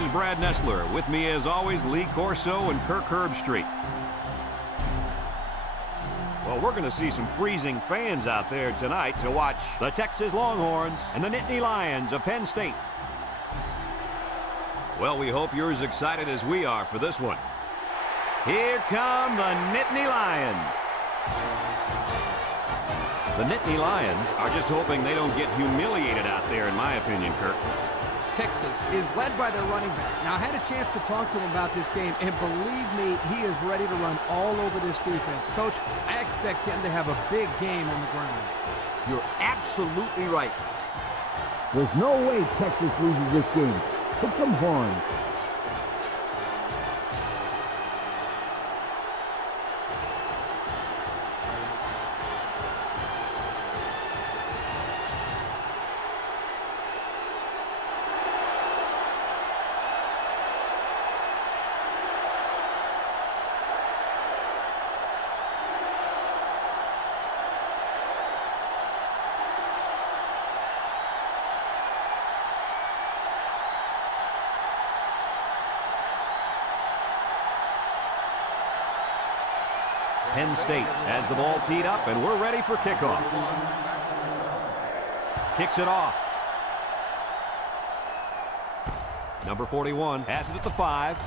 is Brad Nessler. With me, as always, Lee Corso and Kirk Herbstreit. Well, we're going to see some freezing fans out there tonight to watch the Texas Longhorns and the Nittany Lions of Penn State. Well, we hope you're as excited as we are for this one. Here come the Nittany Lions. The Nittany Lions are just hoping they don't get humiliated out there, in my opinion, Kirk. Texas is led by their running back. Now, I had a chance to talk to him about this game, and believe me, he is ready to run all over this defense. Coach, I expect him to have a big game on the ground. You're absolutely right. There's no way Texas loses this game. Put some horns. Penn State has the ball teed up, and we're ready for kickoff. Kicks it off. Number 41 has it at the 5,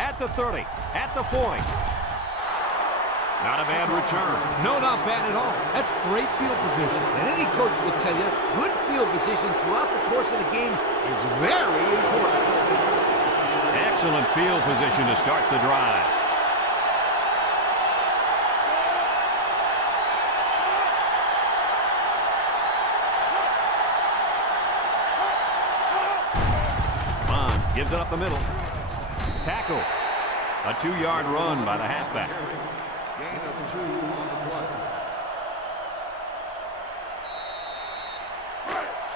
at the 30, at the 40. Not a bad return. No, not bad at all. That's great field position. And any coach will tell you, good field position throughout the course of the game is very important. Excellent field position to start the drive. Gives it up the middle. Tackle. A 2-yard run by the halfback. Gain of 2 on the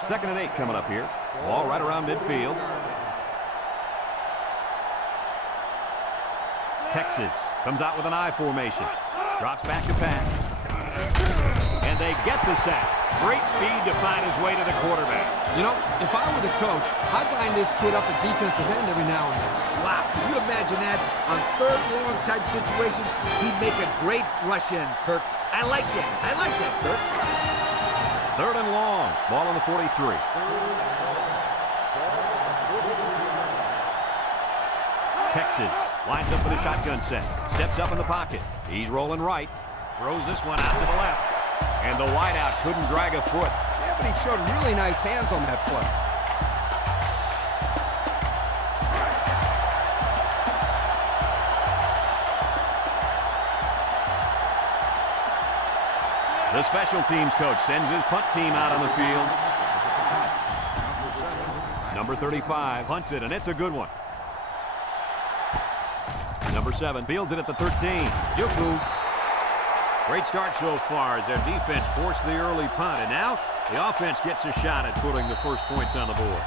play. 2nd and 8 coming up here. Ball right around midfield. Texas comes out with an I formation. Drops back to pass. And they get the sack. Great speed to find his way to the quarterback. You know, if I were the coach, I'd line this kid up at defensive end every now and then. Wow, can you imagine that? On 3rd long type situations, he'd make a great rush in, Kirk. I like that. I like that, Kirk. 3rd and long. Ball on the 43. Texas lines up for the shotgun set. Steps up in the pocket. He's rolling right. Throws this one out to the left. And the wideout couldn't drag a foot. Yeah, but he showed really nice hands on that play. The special teams coach sends his punt team out on the field. Number 35 punts it, and it's a good one. Number 7 fields it at the 13. Juku. Great start so far as their defense forced the early punt, and now the offense gets a shot at putting the first points on the board.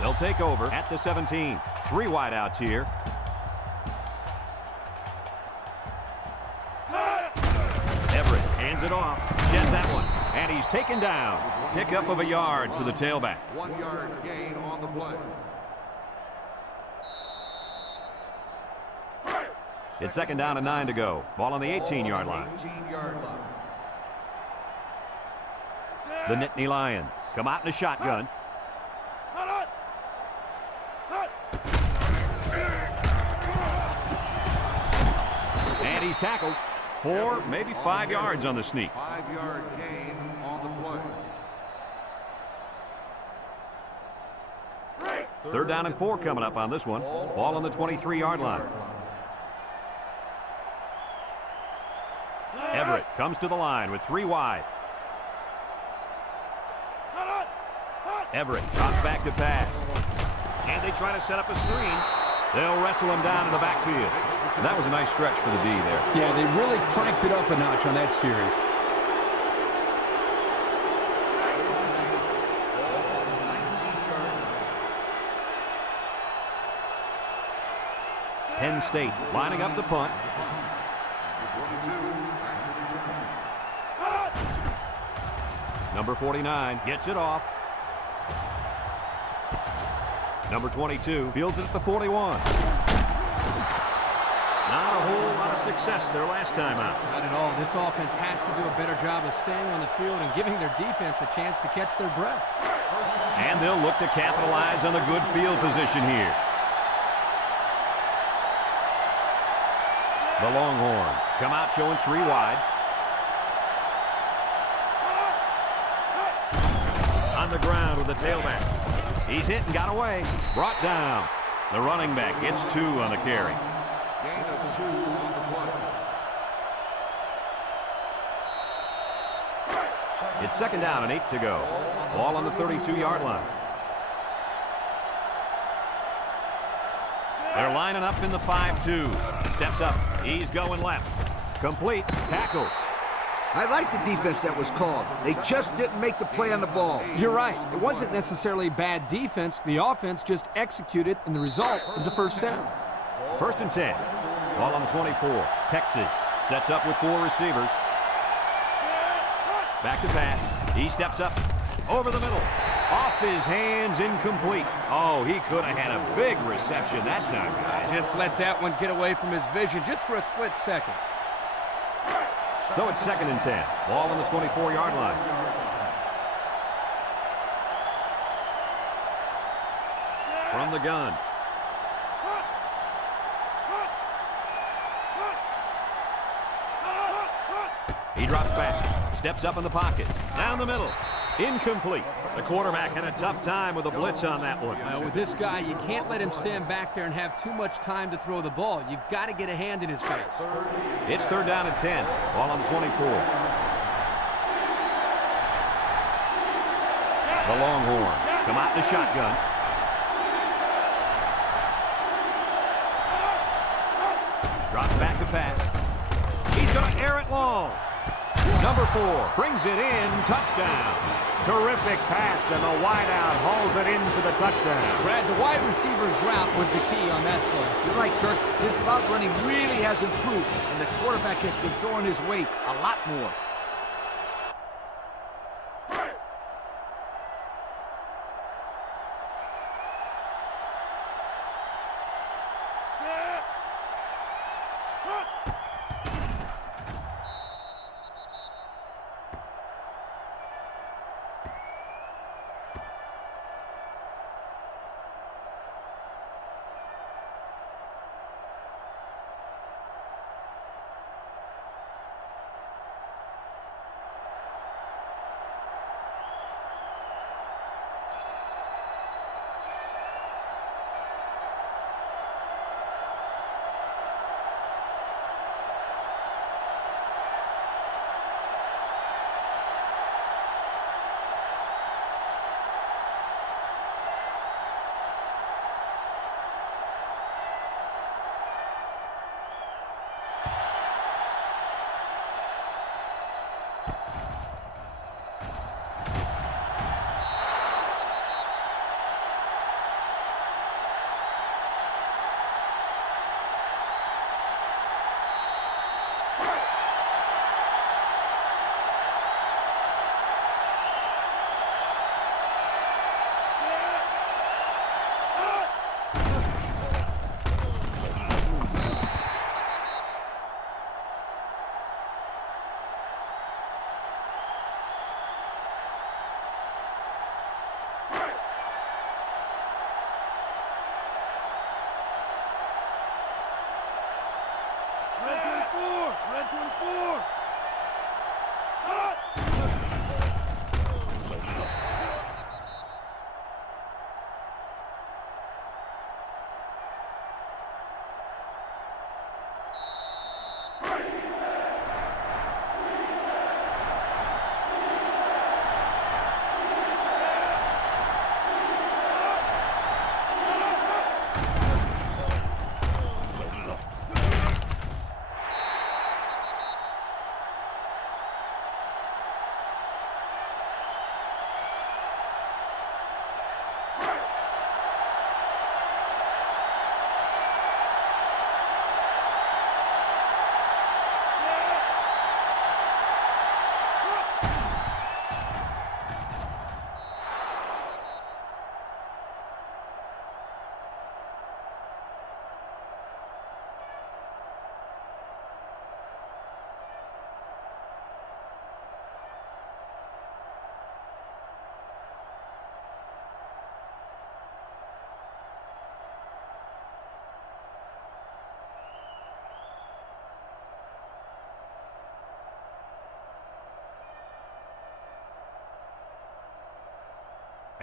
They'll take over at the 17. 3 wideouts here. Everett hands it off. Gets that one, and he's taken down. Pickup of a yard for the tailback. 1-yard gain on the play. It's 2nd down and 9 to go. Ball on the 18-yard line. 18-yard line. The Nittany Lions come out in a shotgun. And he's tackled 4, maybe 5 yards on the sneak. 5-yard gain on the play. 3rd down and 4 coming up on this one. Ball on the 23-yard line. Everett comes to the line with 3 wide. Everett drops back to pass. And they try to set up a screen. They'll wrestle him down in the backfield. That was a nice stretch for the D there. Yeah, they really cranked it up a notch on that series. Penn State lining up the punt. Number 49 gets it off. Number 22 fields it at the 41. Not a whole lot of success their last time out. Not at all. This offense has to do a better job of staying on the field and giving their defense a chance to catch their breath. And they'll look to capitalize on the good field position here. The Longhorns come out showing 3 wide. On the ground with the tailback. He's hit and got away. Brought down. The running back gets 2 on the carry. Gain of 2 on the play. It's 2nd down and 8 to go. Ball on the 32-yard line. They're lining up in the 5-2. Steps up. He's going left. Complete. Tackle. I like the defense that was called. They just didn't make the play on the ball. You're right. It wasn't necessarily bad defense. The offense just executed, and the result is a 1st down. 1st and 10. Ball on the 24. Texas sets up with 4 receivers. Back to pass. He steps up over the middle. Off his hands, incomplete. Oh, he could have had a big reception that time, guys. Just let that one get away from his vision just for a split second. So it's 2nd and 10. Ball on the 24-yard line. From the gun. He drops back. Steps up in the pocket. Down the middle. Incomplete. The quarterback had a tough time with a blitz on that one. Well, with this guy, you can't let him stand back there and have too much time to throw the ball. You've got to get a hand in his face. It's 3rd down and 10. Ball on the 24. The Longhorns come out in the shotgun. Drops back to pass. He's going to air it long. Number 4 brings it in. Touchdown. Terrific pass, and the wideout hauls it in for the touchdown. Brad, the wide receiver's route was the key on that play. You're right, Kirk. His route running really has improved, and the quarterback has been throwing his weight a lot more.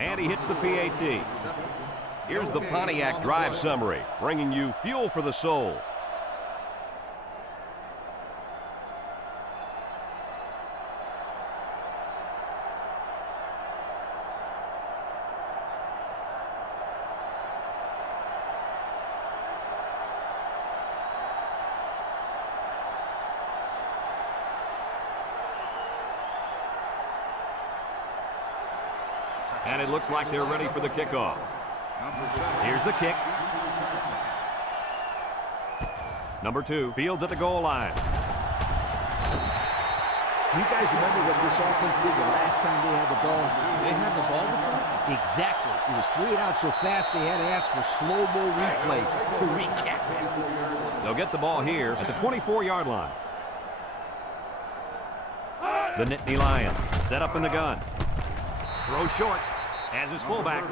And he hits the PAT. Here's the Pontiac drive summary, bringing you fuel for the soul. And it looks like they're ready for the kickoff. Here's the kick. Number 2, fields at the goal line. You guys remember what this offense did the last time they had the ball? They had the ball before? Exactly. It was 3 and out so fast they had to ask for slow-mo replay to recap it. They'll get the ball here at the 24-yard line. The Nittany Lions set up in the gun. Throw short. Has his fullback.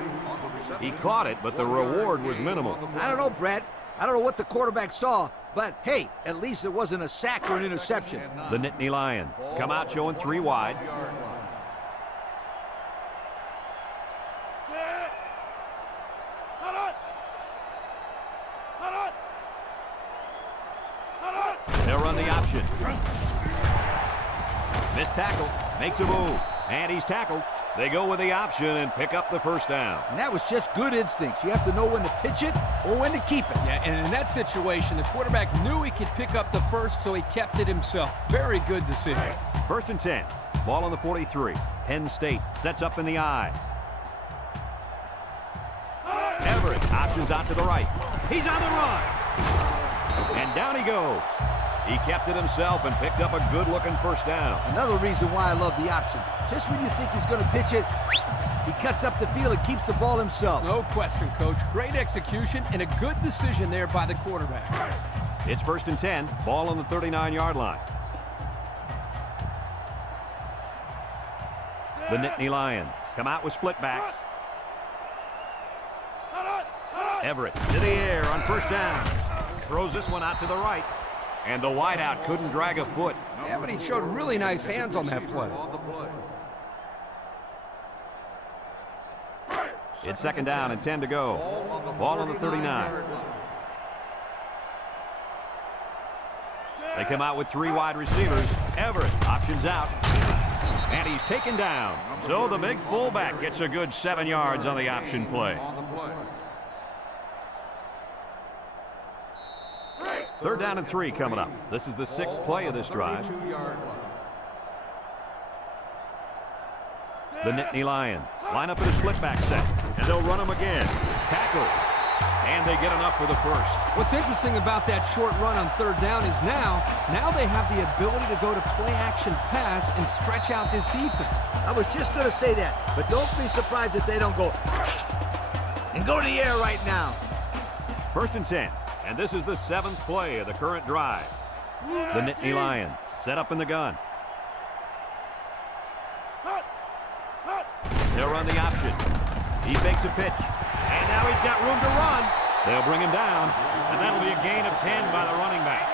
He caught it, but the reward was minimal. I don't know, Brett. I don't know what the quarterback saw, but hey, at least it wasn't a sack or an interception. The Nittany Lions come out showing 3 wide. They'll run the option. Missed tackle, makes a move, and he's tackled. They go with the option and pick up the first down. And that was just good instincts. You have to know when to pitch it or when to keep it. Yeah, and in that situation, the quarterback knew he could pick up the first, so he kept it himself. Very good decision. 1st and 10. Ball on the 43. Penn State sets up in the I. Everett options out to the right. He's on the run. And down he goes. He kept it himself and picked up a good-looking first down. Another reason why I love the option. Just when you think he's going to pitch it, he cuts up the field and keeps the ball himself. No question, Coach. Great execution and a good decision there by the quarterback. It's 1st and 10. Ball on the 39-yard line. The Nittany Lions come out with split backs. Everett to the air on first down. Throws this one out to the right. And the wideout couldn't drag a foot. Yeah, but he showed really nice hands on that play. It's 2nd down and 10 to go. Ball on the 39. They come out with 3 wide receivers. Everett options out. And he's taken down. So the big fullback gets a good 7 yards on the option play. 3rd down and 3 coming up. This is the 6th play of this drive. The Nittany Lions line up in a split back set, and they'll run them again. Tackle, and they get enough for the first. What's interesting about that short run on 3rd down is now they have the ability to go to play-action pass and stretch out this defense. I was just going to say that, but don't be surprised if they don't go and go to the air right now. 1st and 10. And this is the 7th play of the current drive. The Nittany Lions set up in the gun. They'll run the option. He fakes a pitch. And now he's got room to run. They'll bring him down. And that'll be a gain of 10 by the running back.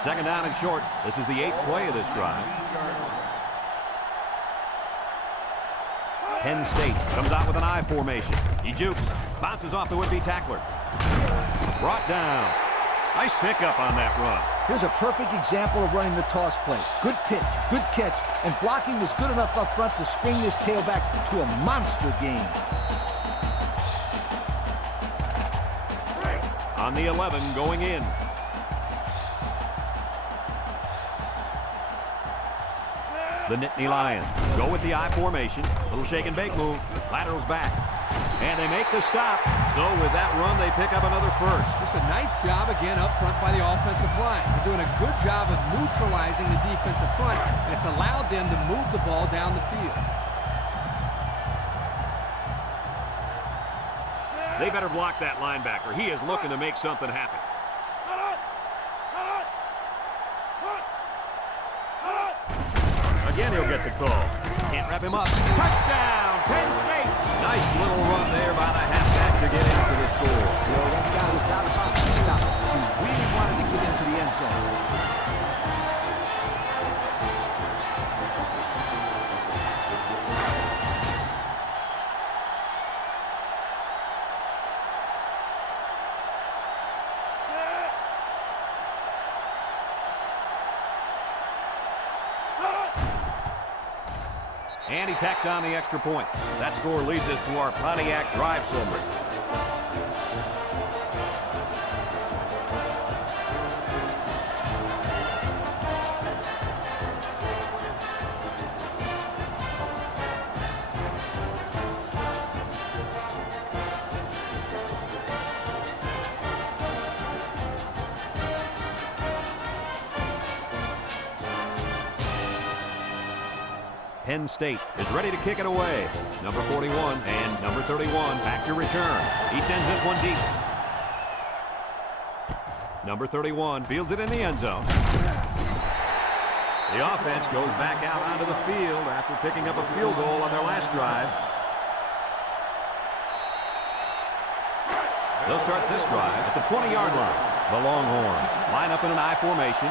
Second down and short. This is the 8th play of this drive. Penn State comes out with an I formation. He jukes, bounces off the would-be tackler. Brought down. Nice pickup on that run. Here's a perfect example of running the toss play. Good pitch, good catch, and blocking was good enough up front to spring this tailback to a monster game. On the 11 going in. The Nittany Lions go with the I formation. Little shake and bake move. Laterals back. And they make the stop. So with that run, they pick up another first. Just a nice job again up front by the offensive line. They're doing a good job of neutralizing the defensive front, and it's allowed them to move the ball down the field. They better block that linebacker. He is looking to make something happen. Again, he'll get the call. Can't wrap him up. Touchdown, Penn State. Nice little run there by the halfback to get into the score. You know, that guy was not about to stop. He really wanted to get into the end zone. And he tacks on the extra point. That score leads us to our Pontiac drive summary. Penn State is ready to kick it away. Number 41 and number 31 back to return. He sends this one deep. Number 31 fields it in the end zone. The offense goes back out onto the field after picking up a field goal on their last drive. They'll start this drive at the 20-yard line. The Longhorns line up in an I formation.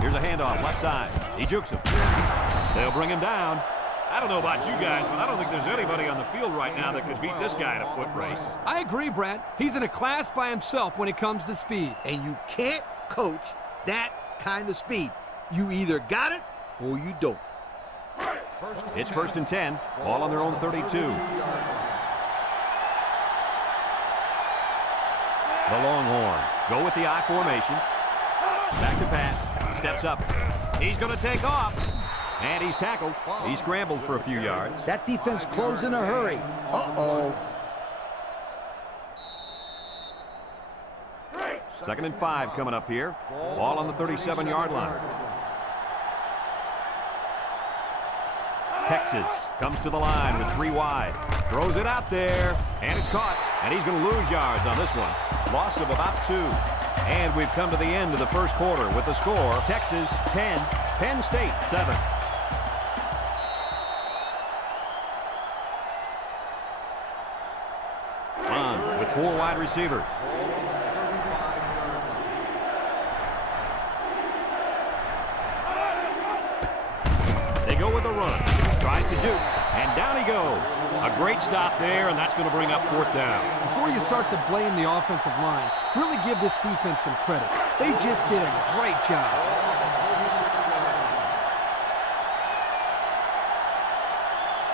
Here's a handoff, left side. He jukes him. They'll bring him down. I don't know about you guys, but I don't think there's anybody on the field right now that could beat this guy in a foot race. I agree, Brad. He's in a class by himself when it comes to speed. And you can't coach that kind of speed. You either got it or you don't. It's 1st and 10. Ball on their own 32. The Longhorns go with the I formation. Back to pass. Steps up. He's going to take off. And he's tackled. He scrambled for a few yards. That defense closed in a hurry. Uh-oh. 2nd and 5 coming up here. Ball on the 37-yard line. Texas comes to the line with 3 wide. Throws it out there. And it's caught. And he's going to lose yards on this one. Loss of about 2. And we've come to the end of the first quarter with the score, Texas 10, Penn State 7. On with 4 wide receivers. They go with a run. Tries to juke. And down he goes. A great stop there, and that's going to bring up 4th down. Before you start to blame the offensive line, really give this defense some credit. They just did a great job.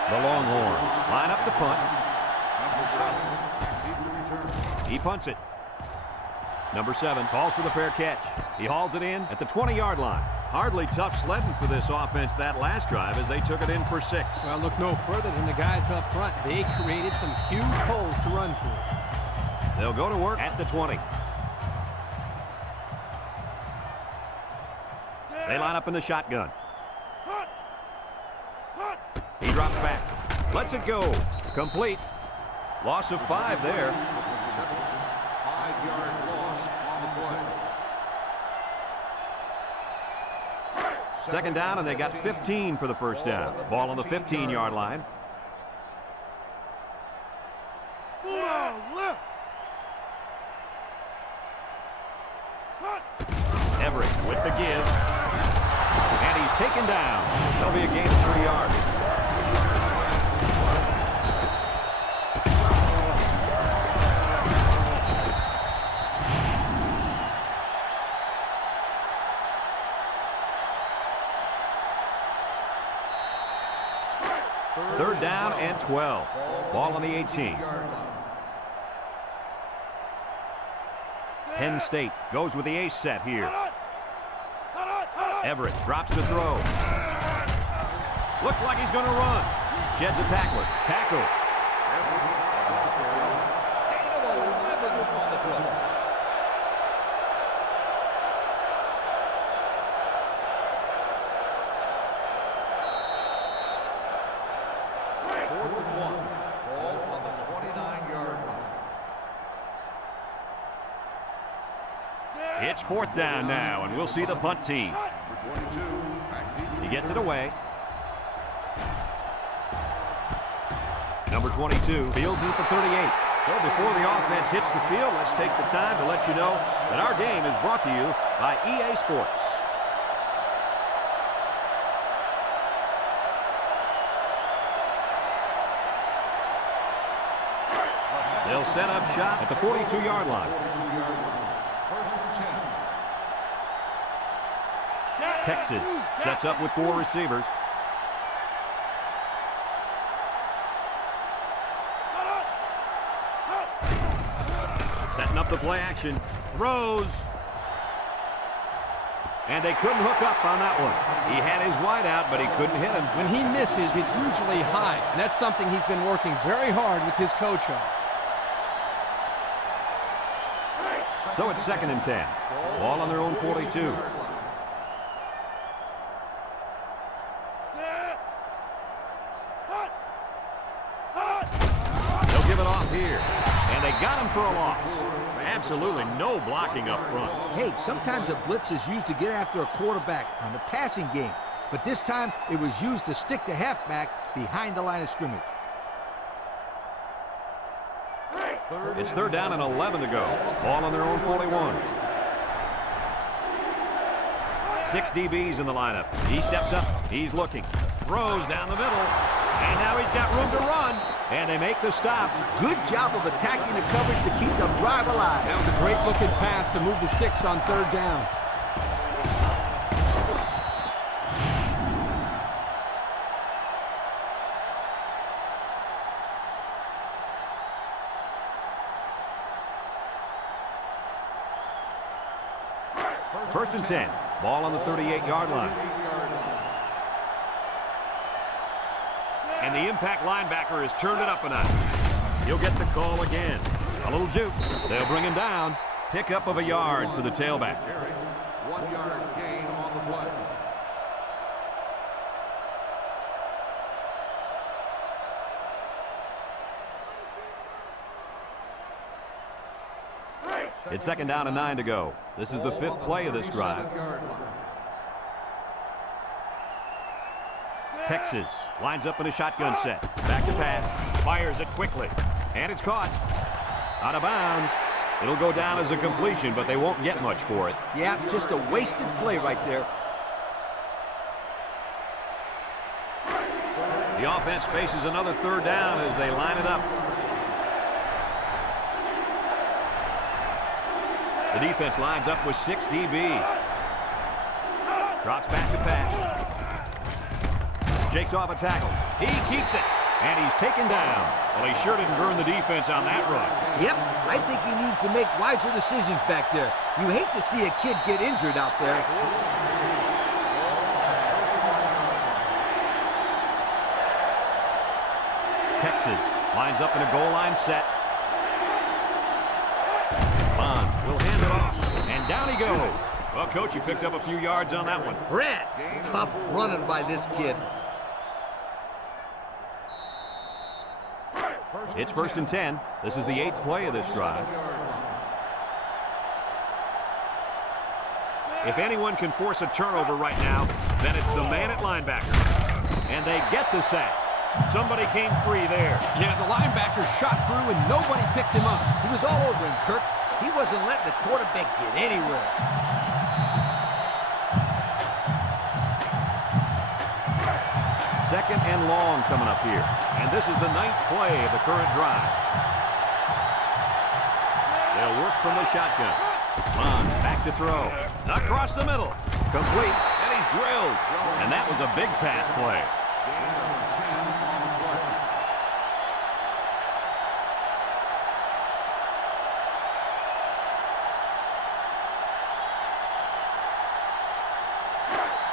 The Longhorns line up to punt. He punts it. Number 7 calls for the fair catch. He hauls it in at the 20-yard line. Hardly tough sledding for this offense that last drive as they took it in for 6. Well, look no further than the guys up front. They created some huge holes to run through. They'll go to work at the 20. They line up in the shotgun. He drops back. Lets it go. Complete. Loss of 5 there. 5-yard loss on the play. 2nd down, and they got 15 for the first down. Ball on the 15-yard line. Everett with the give. And he's taken down. That'll be a gain of 3 yards. Third down and 12. Ball on the 18. Penn State goes with the ace set here. Everett drops to throw. Looks like he's going to run. Sheds a tackler. Tackle. It's 4th down now, and we'll see the punt team. He gets it away. Number 22 fields it at the 38. So before the offense hits the field, let's take the time to let you know that our game is brought to you by EA Sports. They'll set up shop at the 42-yard line. First and 10. Texas sets up with 4 receivers. Setting up the play action. Throws. And they couldn't hook up on that one. He had his wide out, but he couldn't hit him. When he misses, it's usually high, and that's something he's been working very hard with his coach on. So it's 2nd and 10. Ball on their own 42. They'll give it off here. And they got him for a loss. Absolutely no blocking up front. Hey, sometimes a blitz is used to get after a quarterback on the passing game. But this time, it was used to stick the halfback behind the line of scrimmage. It's 3rd down and 11 to go. Ball on their own 41. 6 DBs in the lineup. He steps up. He's looking. Throws down the middle. And now he's got room to run. And they make the stop. Good job of attacking the coverage to keep the drive alive. That was a great looking pass to move the sticks on 3rd down. First and 10. Ball on the 38-yard line. And the impact linebacker has turned it up a notch. He'll get the call again. A little juke. They'll bring him down. Pickup of a yard for the tailback. 1-yard gain on the play. It's 2nd down and 9 to go. This is the 5th play of this drive. Texas lines up in a shotgun set. Back to pass. Fires it quickly. And it's caught. Out of bounds. It'll go down as a completion, but they won't get much for it. Yeah, just a wasted play right there. The offense faces another 3rd down as they line it up. The defense lines up with 6 DBs. Drops back to pass. Jakes off a tackle. He keeps it. And he's taken down. Well, he sure didn't burn the defense on that run. Yep, I think he needs to make wiser decisions back there. You hate to see a kid get injured out there. Texas lines up in a goal line set. Bond will hand it off. And down he goes. Well, Coach, he picked up a few yards on that one. Brett, tough running by this kid. It's 1st and 10. This is the 8th play of this drive. If anyone can force a turnover right now, then it's the man at linebacker. And they get the sack. Somebody came free there. Yeah, the linebacker shot through and nobody picked him up. He was all over him, Kirk. He wasn't letting the quarterback get anywhere. Second and long coming up here. And this is the 9th play of the current drive. They'll work from the shotgun. Bond back to throw. Across the middle. Complete. And he's drilled. And that was a big pass play.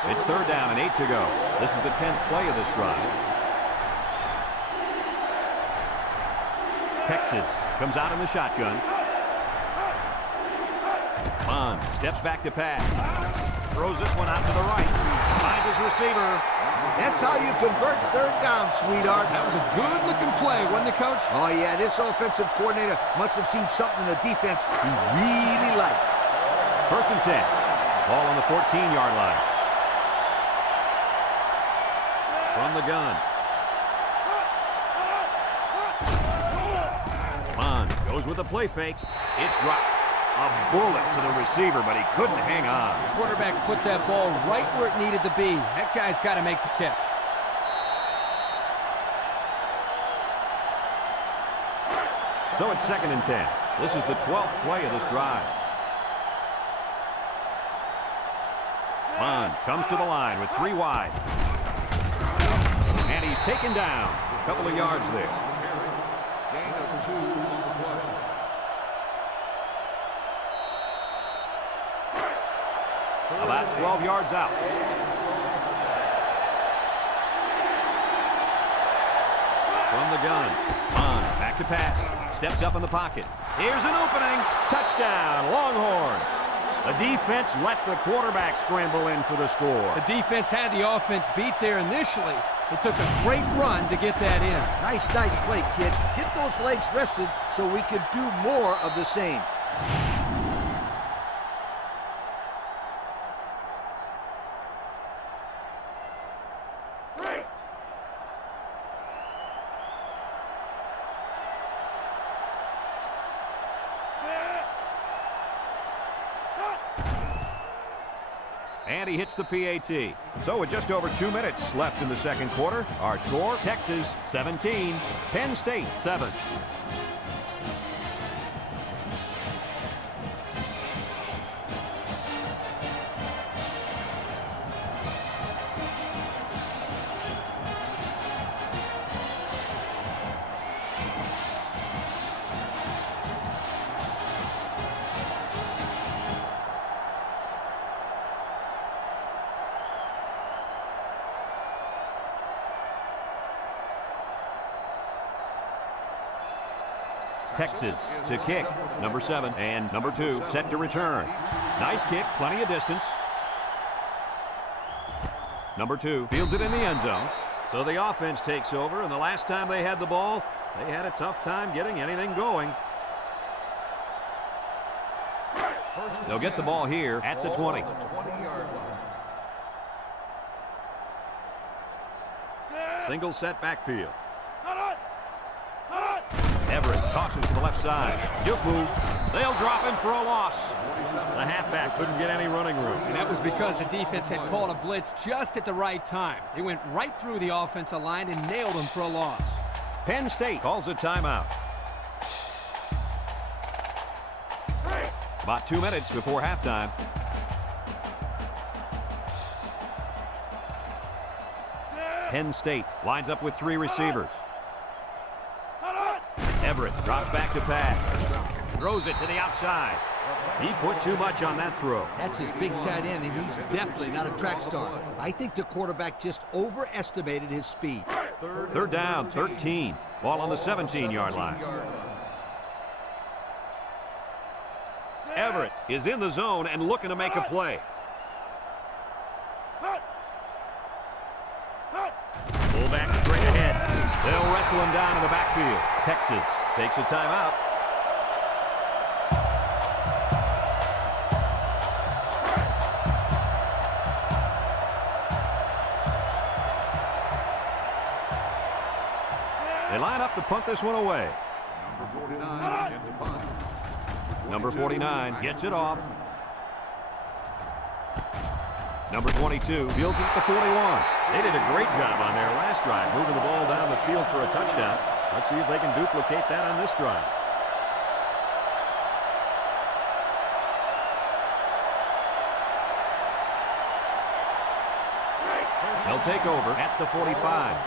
It's 3rd down and 8 to go. This is the 10th play of this drive. Texas comes out in the shotgun. Bond steps back to pass. Throws this one out to the right. Finds his receiver. That's how you convert 3rd down, sweetheart. That was a good-looking play, wasn't it, Coach? Oh, yeah, this offensive coordinator must have seen something in the defense he really liked. 1st and 10. Ball on the 14-yard line. from the gun. Bond goes with the play fake. It's dropped. A bullet to the receiver, but he couldn't hang on. The quarterback put that ball right where it needed to be. That guy's got to make the catch. So it's 2nd and 10. This is the 12th play of this drive. Bond comes to the line with 3 wide. And he's taken down. A couple of yards there. Gain of 2 on the play. About 12 yards out. From the gun. Bond back to pass. Steps up in the pocket. Here's an opening. Touchdown, Longhorn. The defense let the quarterback scramble in for the score. The defense had the offense beat there initially. It took a great run to get that in. Nice play, kid. Get those legs rested so we can do more of the same. And he hits the PAT. So with just over 2 minutes left in the second quarter, our score, Texas 17, Penn State 7. Texas to kick. Number 7 and number 2 set to return. Nice kick, plenty of distance. Number 2 fields it in the end zone. So the offense takes over, and the last time they had the ball, they had a tough time getting anything going. They'll get the ball here at the 20. Single set backfield. Everett tosses to the left side. Juke move. They'll drop him for a loss. The halfback couldn't get any running room. And that was because the defense had called a blitz just at the right time. They went right through the offensive line and nailed him for a loss. Penn State calls a timeout. About 2 minutes before halftime. Penn State lines up with 3 receivers. Everett drops back to pass. Throws it to the outside. He put too much on that throw. That's his big tight end, and he's definitely not a track star. I think the quarterback just overestimated his speed. Third down, 13. Ball on the 17-yard line. Everett is in the zone and looking to make a play. Fullback straight ahead. They'll wrestle him down in the backfield. Texas takes a timeout. They line up to punt this one away. Number 49 in the punt. Number 49 gets it off. Number 22 fields it at the 41. They did a great job on their last drive, moving the ball down the field for a touchdown. Let's see if they can duplicate that on this drive. They'll take over at the 45.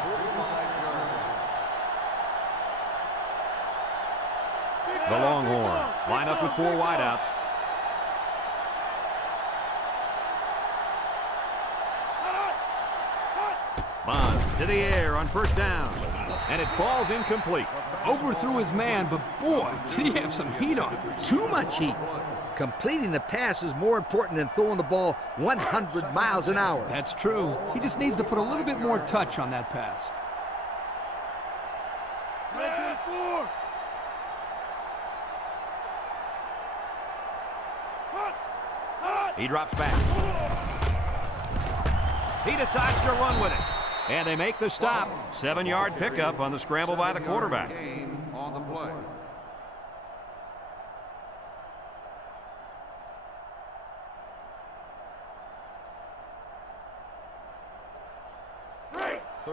The Longhorns line up with 4 wideouts. Bond to the air on first down, and it falls incomplete. Overthrew his man, but boy, did he have some heat on him. Too much heat. Completing the pass is more important than throwing the ball 100 miles an hour. That's true. He just needs to put a little bit more touch on that pass. He drops back. He decides to run with it. And they make the stop. 7-yard pickup on the scramble by the quarterback. Gain on the play.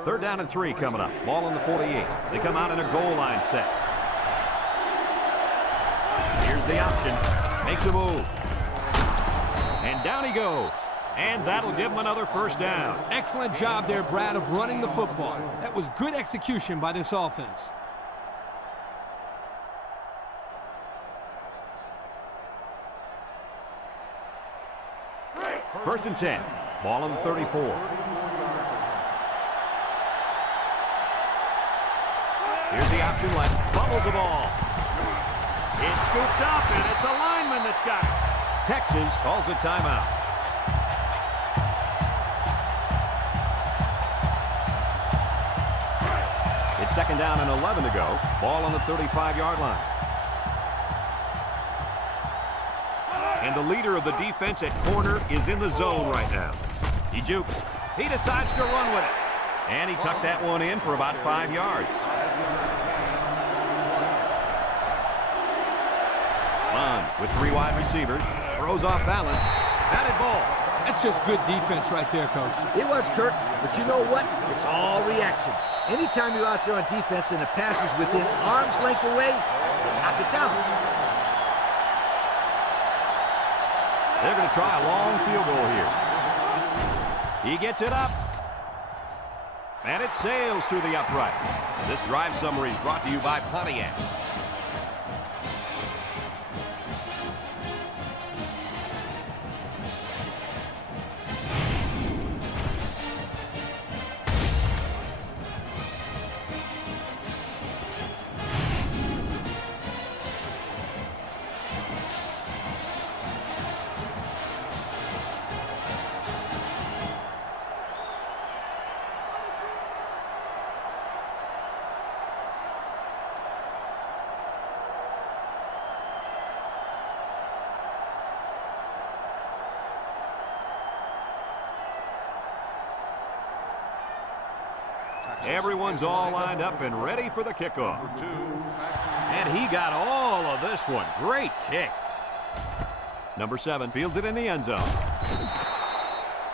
Third down and 3 coming up. Ball on the 48. They come out in a goal line set. Here's the option. Makes a move. And down he goes. And that'll give him another first down. Excellent job there, Brad, of running the football. That was good execution by this offense. First and 10. Ball on the 34. Here's the option left. Fumbles the ball. It's scooped up, and it's a lineman that's got it. Texas calls a timeout. It's second down and 11 to go. Ball on the 35-yard line. And the leader of the defense at corner is in the zone right now. He jukes. He decides to run with it. And he tucked that one in for about 5 yards. Bond with 3 wide receivers. Throws off balance. Batted ball. That's just good defense right there, Coach. It was, Kirk, but you know what? It's all reaction. Anytime you're out there on defense and the pass is within arm's length away, knock it down. They're going to try a long field goal here. He gets it up. And it sails through the uprights. This drive summary is brought to you by Pontiac. Everyone's all lined up and ready for the kickoff. And he got all of this one. Great kick. Number 7 fields it in the end zone.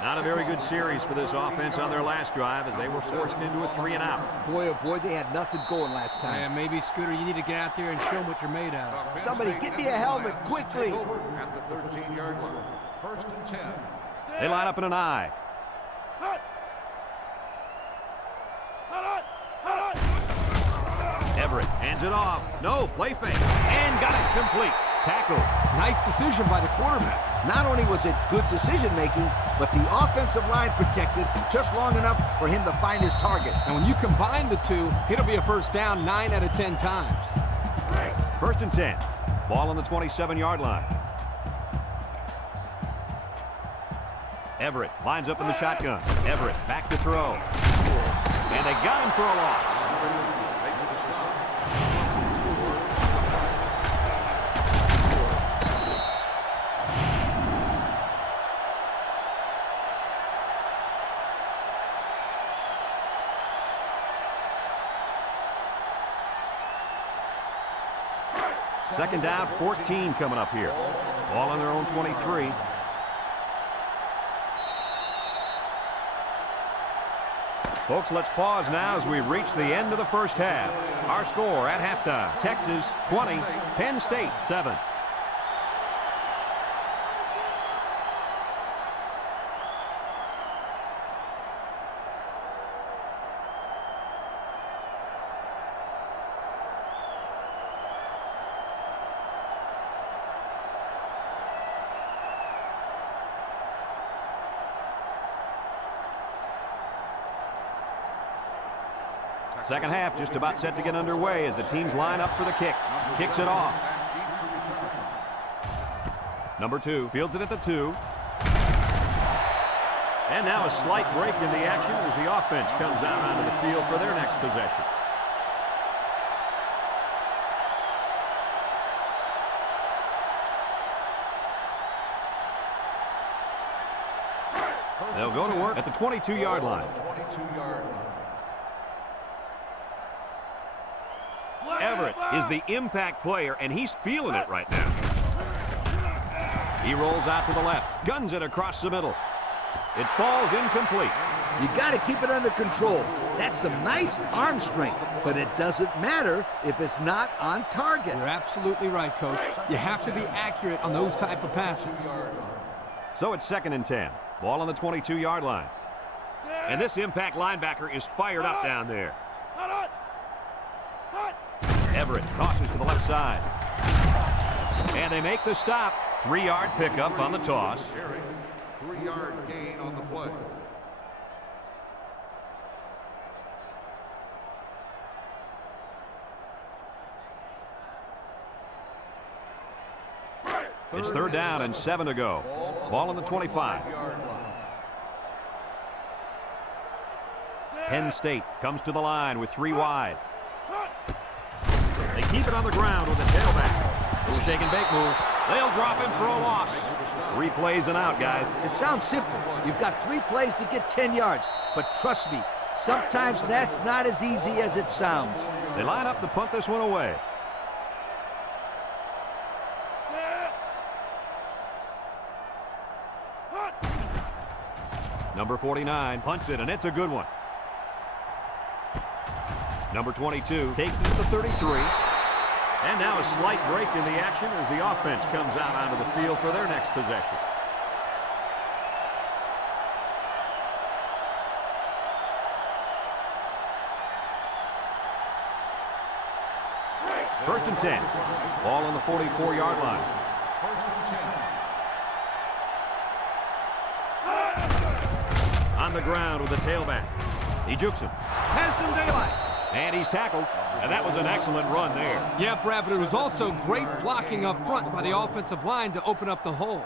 Not a very good series for this offense on their last drive as they were forced into a 3-and-out. Boy, oh boy, they had nothing going last time. Yeah, maybe, Scooter, you need to get out there and show them what you're made out of. Somebody get me a helmet quickly. At the 13-yard line. First and 10. They line up in an I. Everett hands it off. No, play fake. And got it complete. Tackle. Nice decision by the quarterback. Not only was it good decision-making, but the offensive line protected just long enough for him to find his target. And when you combine the two, it'll be a first down 9 out of 10 times. First and 10. Ball on the 27-yard line. Everett lines up in the shotgun. Everett back to throw. And they got him for a loss. Second down, 14 coming up here. Ball on their own 23. Folks, let's pause now as we reach the end of the first half. Our score at halftime, Texas 20, Penn State 7. Second half just about set to get underway as the teams line up for the kick. Kicks it off. Number 2 fields it at the 2. And now a slight break in the action as the offense comes out onto the field for their next possession. They'll go to work at the 22-yard line. 22-yard line. Everett is the impact player, and he's feeling it right now. He rolls out to the left, guns it across the middle. It falls incomplete. You got to keep it under control. That's some nice arm strength, but it doesn't matter if it's not on target. You're absolutely right, Coach. You have to be accurate on those type of passes. So it's 2nd and 10. Ball on the 22-yard line. And this impact linebacker is fired up down there. Everett tosses to the left side. And they make the stop. 3-yard pickup on the toss. 3-yard gain on the play. It's 3rd down and 7 to go. Ball on the 25. Penn State comes to the line with 3 wide. They keep it on the ground with a tailback. Little shake and bake move. They'll drop him for a loss. 3 plays and out, guys. It sounds simple. You've got 3 plays to get 10 yards. But trust me, sometimes that's not as easy as it sounds. They line up to punt this one away. Number 49 punts it, and it's a good one. Number 22 takes it to the 33. And now a slight break in the action as the offense comes out onto the field for their next possession. First and 10. Ball on the 44-yard line. First and 10. On the ground with the tailback. He jukes him. Has some daylight. And he's tackled. And that was an excellent run there. Yeah, Brad, but it was also great blocking up front by the offensive line to open up the hole.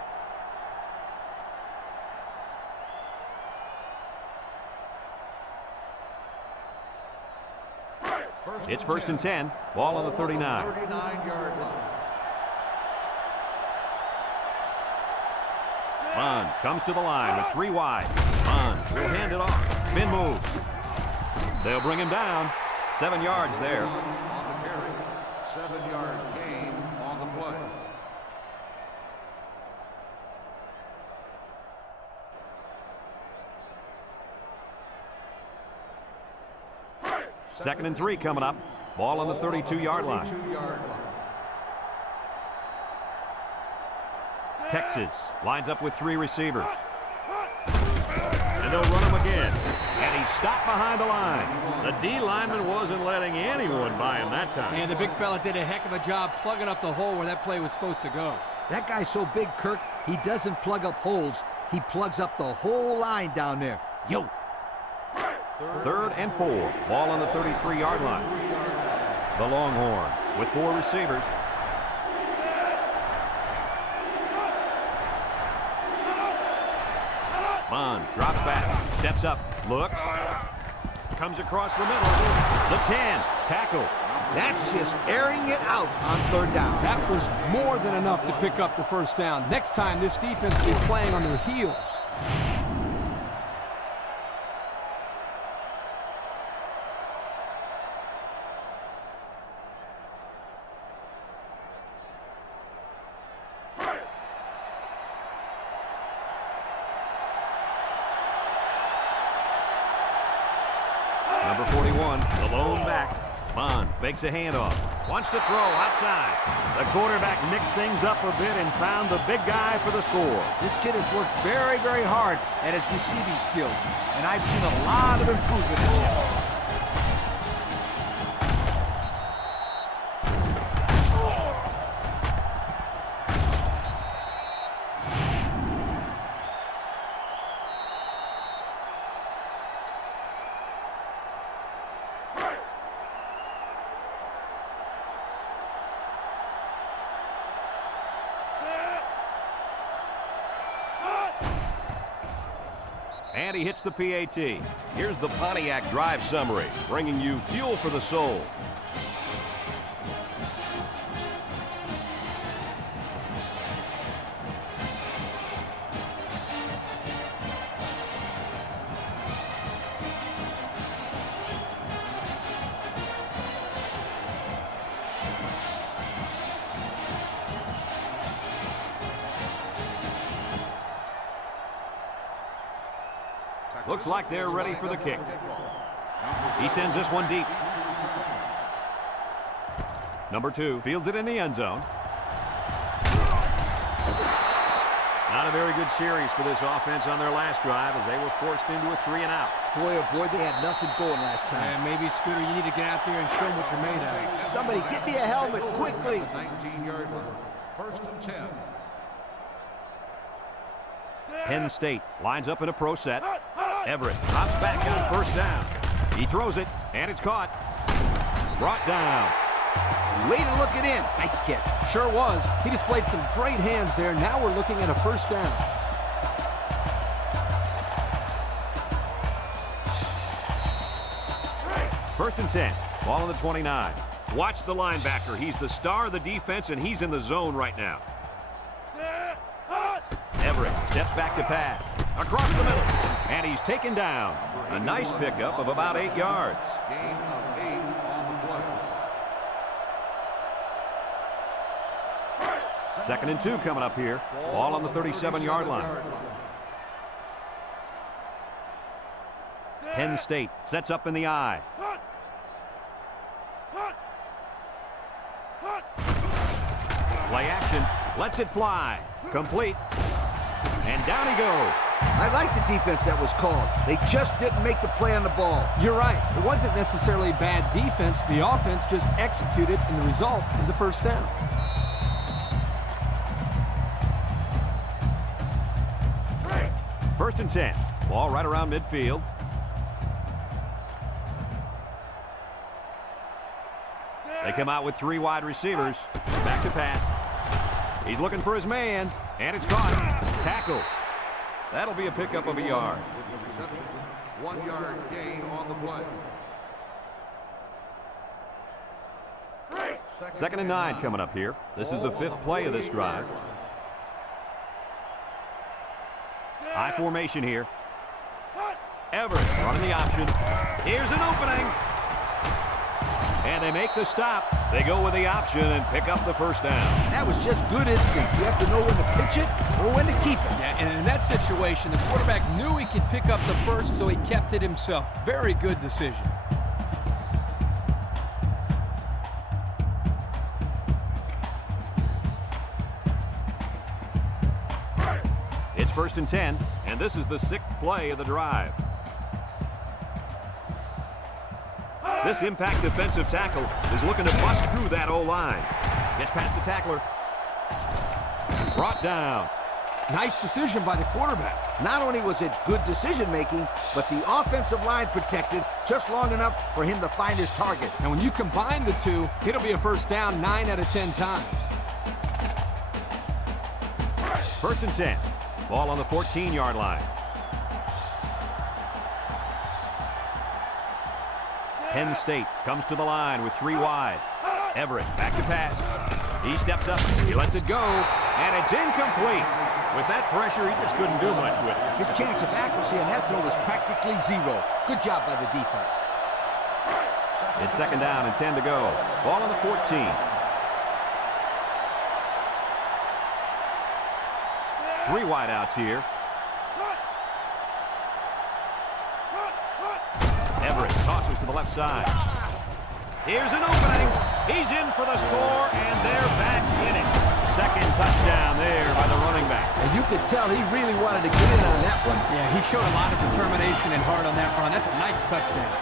It's 1st and 10. Ball on the 39. 39-yard line. Bond comes to the line with 3 wide. Bond will hand it off. Spin move. They'll bring him down. 7 yards there. On the carry. 7-yard gain on the play. Second and 3 coming up. Ball on the 32-yard line. 32-yard line. Texas lines up with 3 receivers. And they'll run him again. And he's stopped behind the line. The D lineman wasn't letting anyone by him that time. And the big fella did a heck of a job plugging up the hole where that play was supposed to go. That guy's so big, Kirk, he doesn't plug up holes. He plugs up the whole line down there. Yo. 3rd and 4. Ball on the 33-yard line. The Longhorns with 4 receivers. Bond drops back, steps up, looks, comes across the middle. The 10, tackle. That's just airing it out on 3rd down. That was more than enough to pick up the first down. Next time, this defense will be playing on their heels. Number 41, the lone back. Bond fakes a handoff. Wants to throw outside. The quarterback mixed things up a bit and found the big guy for the score. This kid has worked very, very hard at his receiving skills, and I've seen a lot of improvement in him. And he hits the PAT. Here's the Pontiac Drive Summary, bringing you fuel for the soul. Looks like they're ready for the kick. He sends this one deep. Number 2 fields it in the end zone. Not a very good series for this offense on their last drive as they were forced into a 3-and-out. Boy, oh boy, they had nothing going last time. And maybe, Scooter, you need to get out there and show them what you're made of. Somebody get me a helmet quickly. 19-yard line. First and 10. Penn State lines up in a pro set. Everett drops back on first down. He throws it, and it's caught. Brought down. Way to look it in. Nice catch. Sure was. He displayed some great hands there. Now we're looking at a first down. First and 10. Ball on the 29. Watch the linebacker. He's the star of the defense, and he's in the zone right now. Everett steps back to pass. Across the middle. And he's taken down. A nice pickup of about 8 yards. Gain of 8 on the play. Second and 2 coming up here. Ball on the 37-yard line. Penn State sets up in the I. Play action. Lets it fly. Complete. And down he goes. I like the defense that was called. They just didn't make the play on the ball. You're right. It wasn't necessarily bad defense. The offense just executed, and the result is a first down. First and 10. Ball right around midfield. They come out with 3 wide receivers. Back to pass. He's looking for his man, and it's caught. Tackle. That'll be a pickup of a yard. With the reception, 1-yard gain on the play. Second and 9 coming up here. This is the 5th play of this drive. High formation here. Everett running the option. Here's an opening. And they make the stop. They go with the option and pick up the first down. That was just good instinct. You have to know when to pitch it or when to keep it. Yeah, and in that situation, the quarterback knew he could pick up the first, so he kept it himself. Very good decision. It's first and 10, and this is the 6th play of the drive. This impact defensive tackle is looking to bust through that O-line. Gets past the tackler. Brought down. Nice decision by the quarterback. Not only was it good decision-making, but the offensive line protected just long enough for him to find his target. And when you combine the two, it'll be a first down 9 out of 10 times. First and 10. Ball on the 14-yard line. Penn State comes to the line with 3 wide. Everett back to pass. He steps up. He lets it go. And it's incomplete. With that pressure, he just couldn't do much with it. His chance of accuracy on that throw was practically 0. Good job by the defense. It's second down and 10 to go. Ball on the 14. Three wideouts here. Everett tosses to the left side. Here's an opening. He's in for the score, and they're back in it. Second touchdown there by the running back. And you could tell he really wanted to get in on that one. Yeah, he showed a lot of determination and heart on that run. That's a nice touchdown.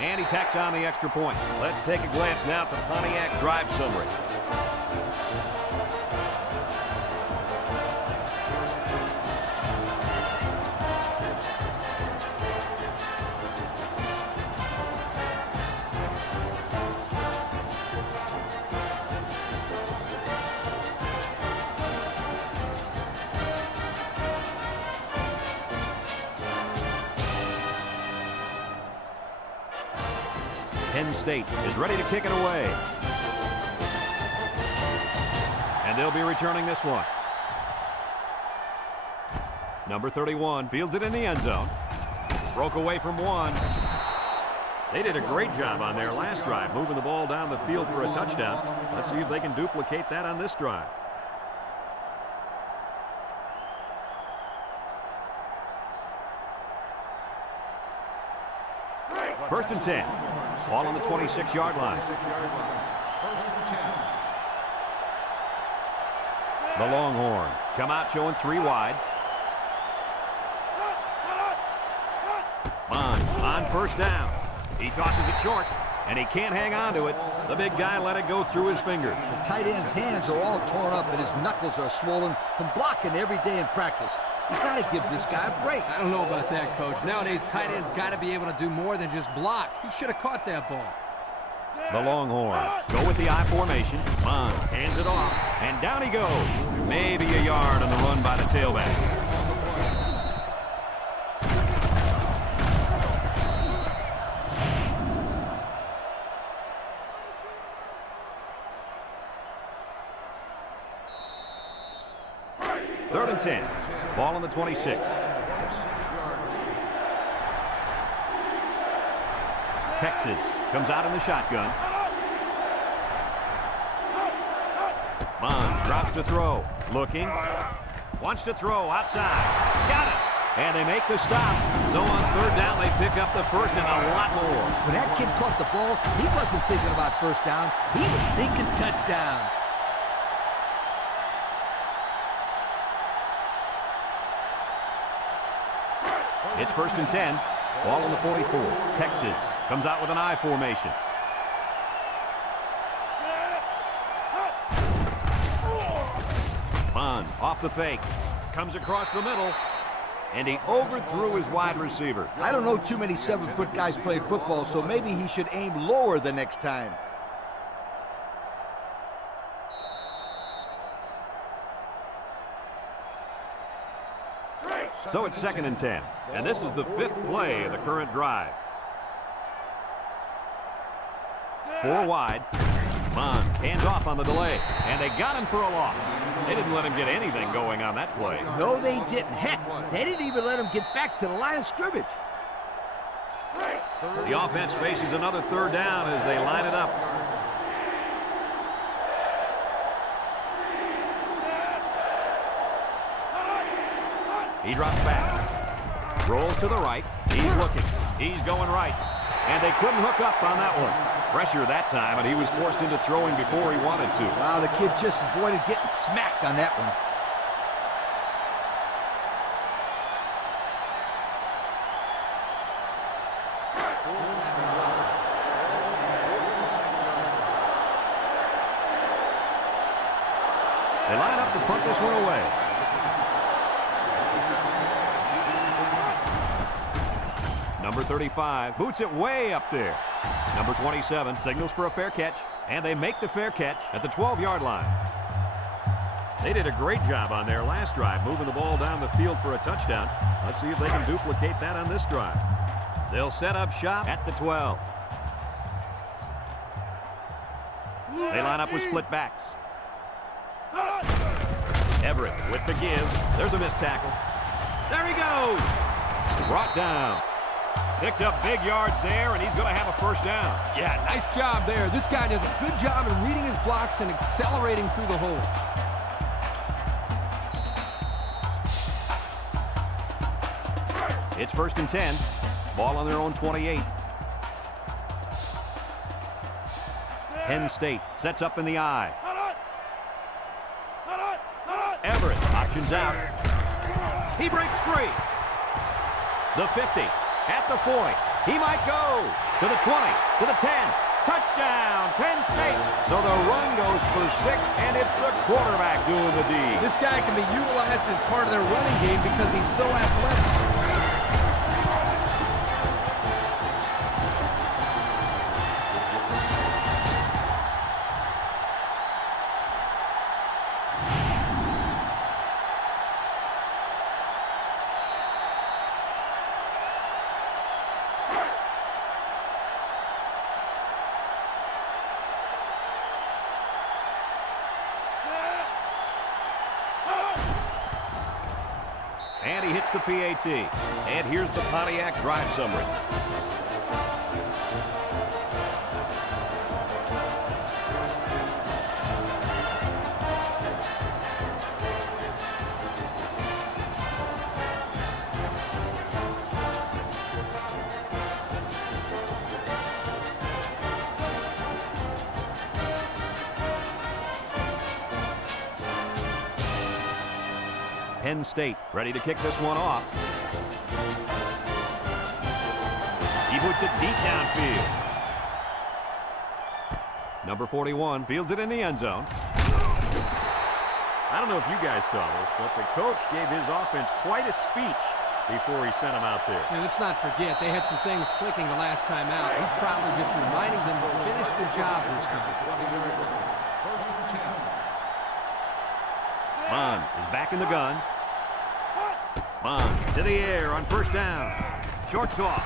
And he tacks on the extra point. Let's take a glance now at the Pontiac drive summary. Penn State is ready to kick it away. And they'll be returning this one. Number 31 fields it in the end zone. Broke away from one. They did a great job on their last drive, moving the ball down the field for a touchdown. Let's see if they can duplicate that on this drive. First and 10. Ball on the 26-yard line. The Longhorns come out showing 3 wide. On first down. He tosses it short, and he can't hang on to it. The big guy let it go through his fingers. The tight end's hands are all torn up, and his knuckles are swollen from blocking every day in practice. You got to give this guy a break. I don't know about that, Coach. Nowadays, tight ends got to be able to do more than just block. He should have caught that ball. The Longhorns go with the I formation. Bond hands it off, and down he goes. Maybe a yard on the run by the tailback. Third and 10. Ball on the 26. Texas comes out in the shotgun. Bond drops to throw. Looking. Wants to throw outside. Got it. And they make the stop. So on third down, they pick up the first and a lot more. When that kid caught the ball, he wasn't thinking about first down. He was thinking touchdown. It's first and 10. Ball on the 44. Texas comes out with an I formation. Bond off the fake. Comes across the middle. And he overthrew his wide receiver. I don't know too many 7-foot guys playing football, so maybe he should aim lower the next time. So it's second and 10. And this is the 5th play of the current drive. 4 wide. Bond hands off on the delay. And they got him for a loss. They didn't let him get anything going on that play. No, they didn't. Heck, they didn't even let him get back to the line of scrimmage. The offense faces another third down as they line it up. He drops back. Rolls to the right. He's looking. He's going right. And they couldn't hook up on that one. Pressure that time, and he was forced into throwing before he wanted to. Wow, the kid just avoided getting smacked on that one. They line up to punt this one away. Number 35 boots it way up there. Number 27 signals for a fair catch, and they make the fair catch at the 12-yard line. They did a great job on their last drive, moving the ball down the field for a touchdown. Let's see if they can duplicate that on this drive. They'll set up shop at the 12. They line up with split backs. Everett with the give. There's a missed tackle. There he goes. Brought down. Picked up big yards there, and he's going to have a first down. Yeah, nice job there. This guy does a good job in reading his blocks and accelerating through the hole. It's first and 10. Ball on their own 28. Penn State sets up in the I. Everett options out. He breaks free. The 50. At the 40. He might go to the 20, to the 10. Touchdown, Penn State. So the run goes for 6, and it's the quarterback doing the deed. This guy can be utilized as part of their running game because he's so athletic. And he hits the PAT. And here's the Pontiac drive summary. Penn State ready to kick this one off. He puts it deep downfield. Number 41 fields it in the end zone. I don't know if you guys saw this, but the coach gave his offense quite a speech before he sent them out there. And let's not forget, they had some things clicking the last time out. He's probably just reminding them to finish the job this time. First and 10. Bond is back in the gun. Bond to the air on first down. Short toss.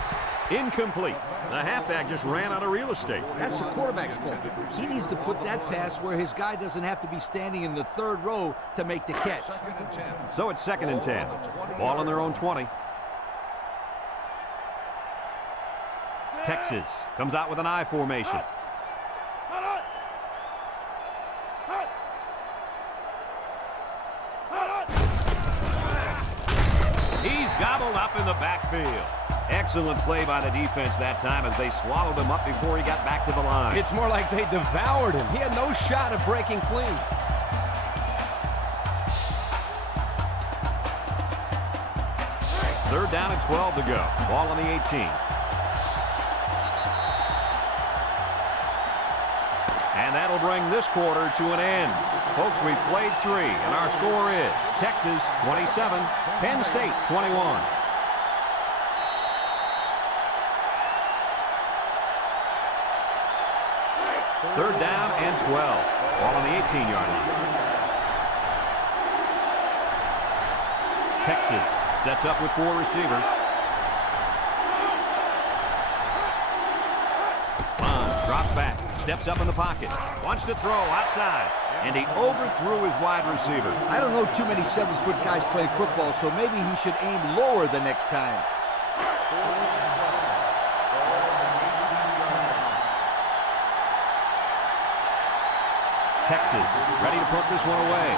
Incomplete. The halfback just ran out of real estate. That's the quarterback's fault. He needs to put that pass where his guy doesn't have to be standing in the third row to make the catch. Second and 10. So it's 2nd and 10. Ball on their own 20. Texas comes out with an I formation. He's gobbled up in the backfield. Excellent play by the defense that time as they swallowed him up before he got back to the line. It's more like they devoured him. He had no shot of breaking clean. Third down and 12 to go. Ball on the 18. And that'll bring this quarter to an end. Folks, we've played 3, and our score is Texas 27, Penn State 21. Third down and 12. Ball on the 18-yard line. Texas sets up with 4 receivers. Bond drops back, steps up in the pocket, wants to throw outside, and he overthrew his wide receiver. I don't know too many 7-foot guys playing football, so maybe he should aim lower the next time. Texas ready to put this one away.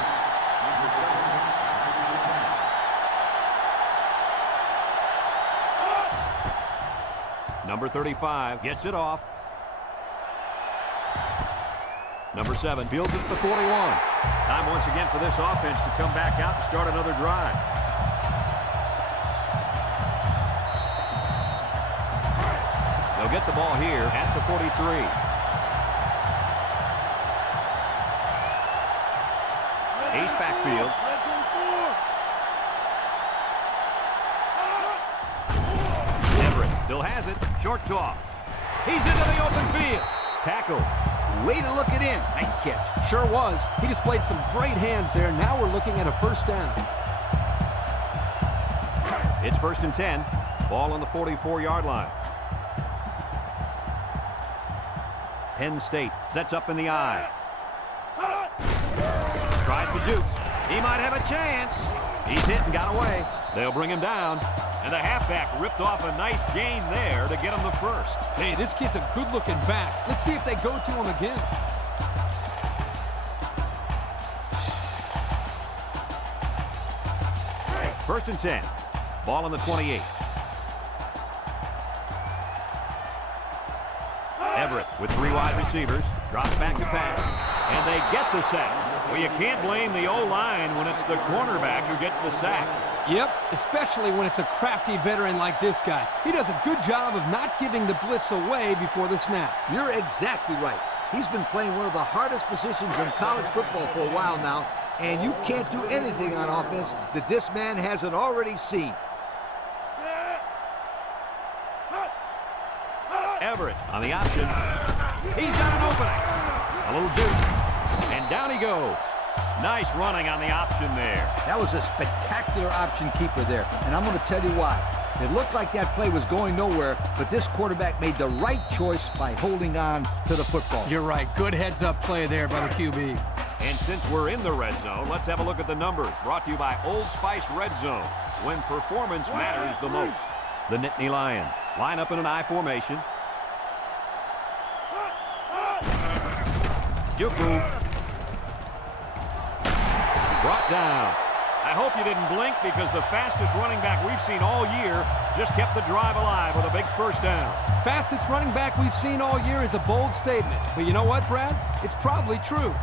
Number 35 gets it off. Number 7 fields it at the 41. Time once again for this offense to come back out and start another drive. They'll get the ball here at the 43. Ace backfield. Everett still has it. Short toss. He's into the open field. Tackle. Way to look it in. Nice catch. Sure was. He displayed some great hands there. Now we're looking at a first down. It's 1st and 10. Ball on the 44-yard line. Penn State sets up in the I. Tries to juke. He might have a chance. He's hit and got away. They'll bring him down. And the halfback ripped off a nice gain there to get him the first. Hey, this kid's a good-looking back. Let's see if they go to him again. First and 10. Ball on the 28. Everett with 3 wide receivers. Drops back to pass. And they get the sack. Well, you can't blame the O-line when it's the cornerback who gets the sack. Yep, especially when it's a crafty veteran like this guy. He does a good job of not giving the blitz away before the snap. You're exactly right. He's been playing one of the hardest positions in college football for a while now, and you can't do anything on offense that this man hasn't already seen. Everett on the option. He's got an opening. A little juke. And down he goes. Nice running on the option there. That was a spectacular option keeper there, and I'm going to tell you why. It looked like that play was going nowhere, but this quarterback made the right choice by holding on to the football. You're right. Good heads-up play there by the QB. And since we're in the red zone, let's have a look at the numbers. Brought to you by Old Spice Red Zone. when performance matters the most. The Nittany Lions line up in an I formation. Juku. Brought down. I hope you didn't blink because the fastest running back we've seen all year just kept the drive alive with a big first down. Fastest running back we've seen all year is a bold statement. But you know what, Brad? It's probably true.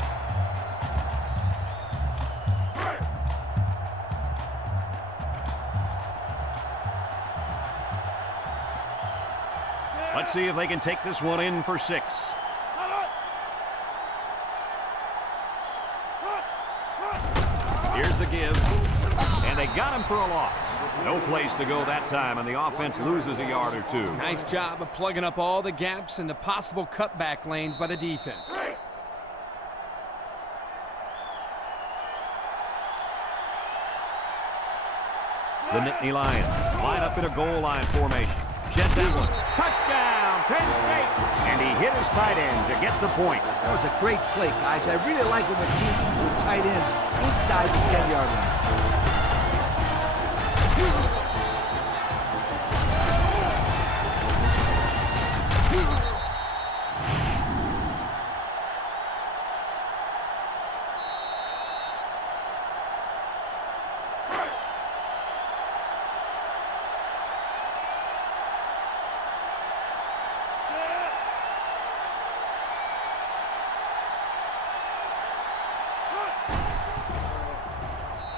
Let's see if they can take this one in for 6. Here's the give, and they got him for a loss. No place to go that time, and the offense loses a yard or 2. Nice job of plugging up all the gaps and the possible cutback lanes by the defense. The Nittany Lions line up in a goal line formation. Jet that one. Touchdown, Penn State! And he hit his tight end to get the point. That was a great play, guys. I really like it when teams use their tight ends inside the 10-yard line.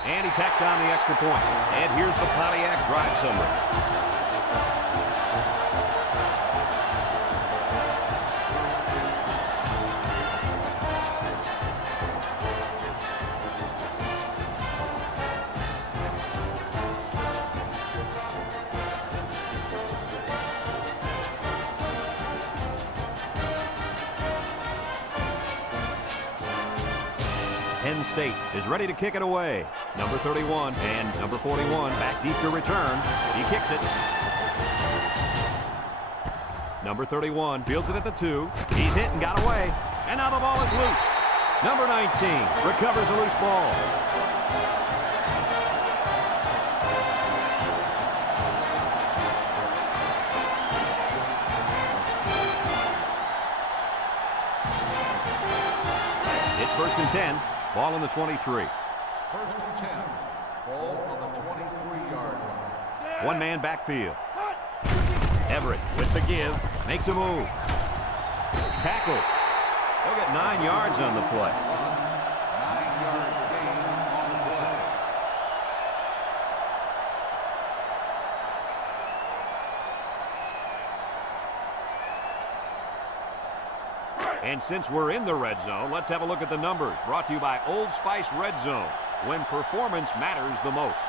And he tacks on the extra point. And here's the Pontiac drive summary. Penn State is ready to kick it away. Number 31 and number 41 back deep to return. He kicks it. Number 31 fields it at the 2. He's hit and got away. And now the ball is loose. Number 19 recovers a loose ball. It's 1st and 10. Ball on the 23. 1st and 10. Ball on the 23-yard line. One man backfield. Everett with the give. Makes a move. Tackle. They'll get 9 yards on the play. 9-yard gain on the play. And since we're in the red zone, let's have a look at the numbers. Brought to you by Old Spice Red Zone, when performance matters the most.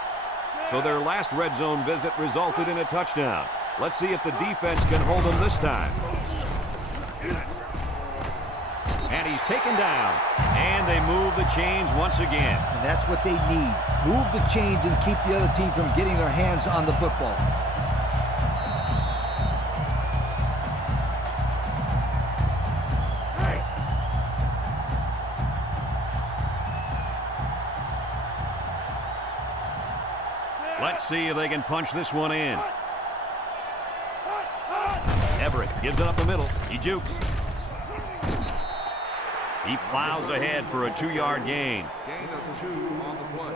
So their last red zone visit resulted in a touchdown. Let's see if the defense can hold them this time. And he's taken down. And they move the chains once again. And that's what they need. Move the chains and keep the other team from getting their hands on the football. Let's see if they can punch this one in. Everett gives it up the middle. He jukes. He plows ahead for a 2-yard gain. Gain of 2 on the play.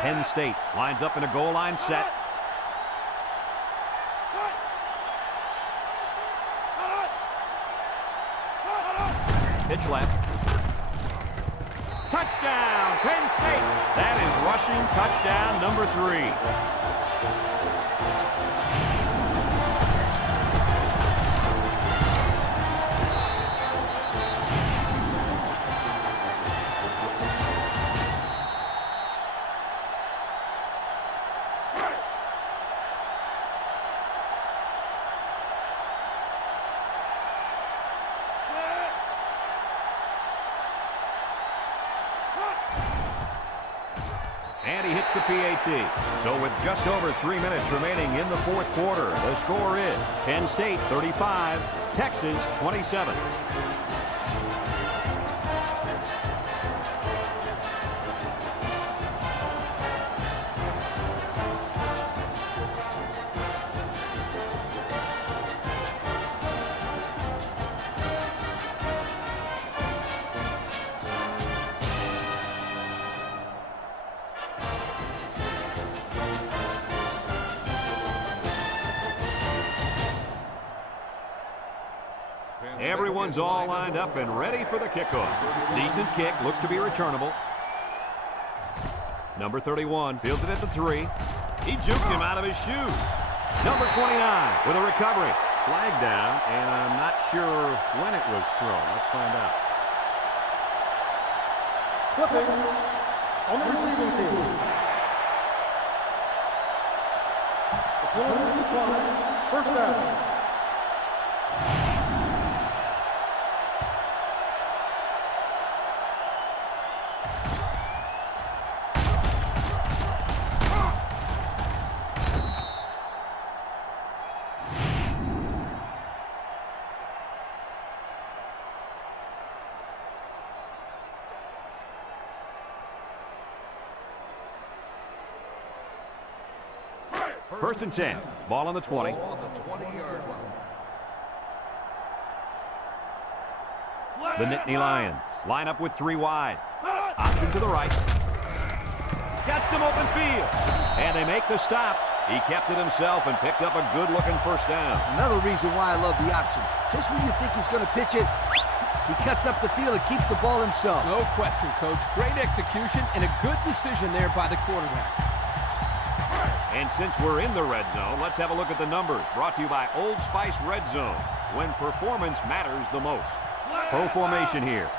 Penn State lines up in a goal line set. Pitch left. Touchdown, Penn State. That is rushing touchdown number 3. And he hits the PAT. So with just over 3 minutes remaining in the fourth quarter, the score is Penn State 35, Texas 27. Everyone's all lined up and ready for the kickoff. Decent kick, looks to be returnable. Number 31 fields it at the 3. He juked him out of his shoes. Number 29 with a recovery. Flag down, and I'm not sure when it was thrown. Let's find out. Flipping on the receiving team. The penalty is declined. First down. First and 10. Ball on the 20. Ball on the 20-yard line. The Nittany Lions line up with 3 wide. Option to the right. Got some open field. And they make the stop. He kept it himself and picked up a good-looking first down. Another reason why I love the option. Just when you think he's going to pitch it, he cuts up the field and keeps the ball himself. No question, Coach. Great execution and a good decision there by the quarterback. And since we're in the red zone, let's have a look at the numbers. Brought to you by Old Spice Red Zone, when performance matters the most. Pro formation here.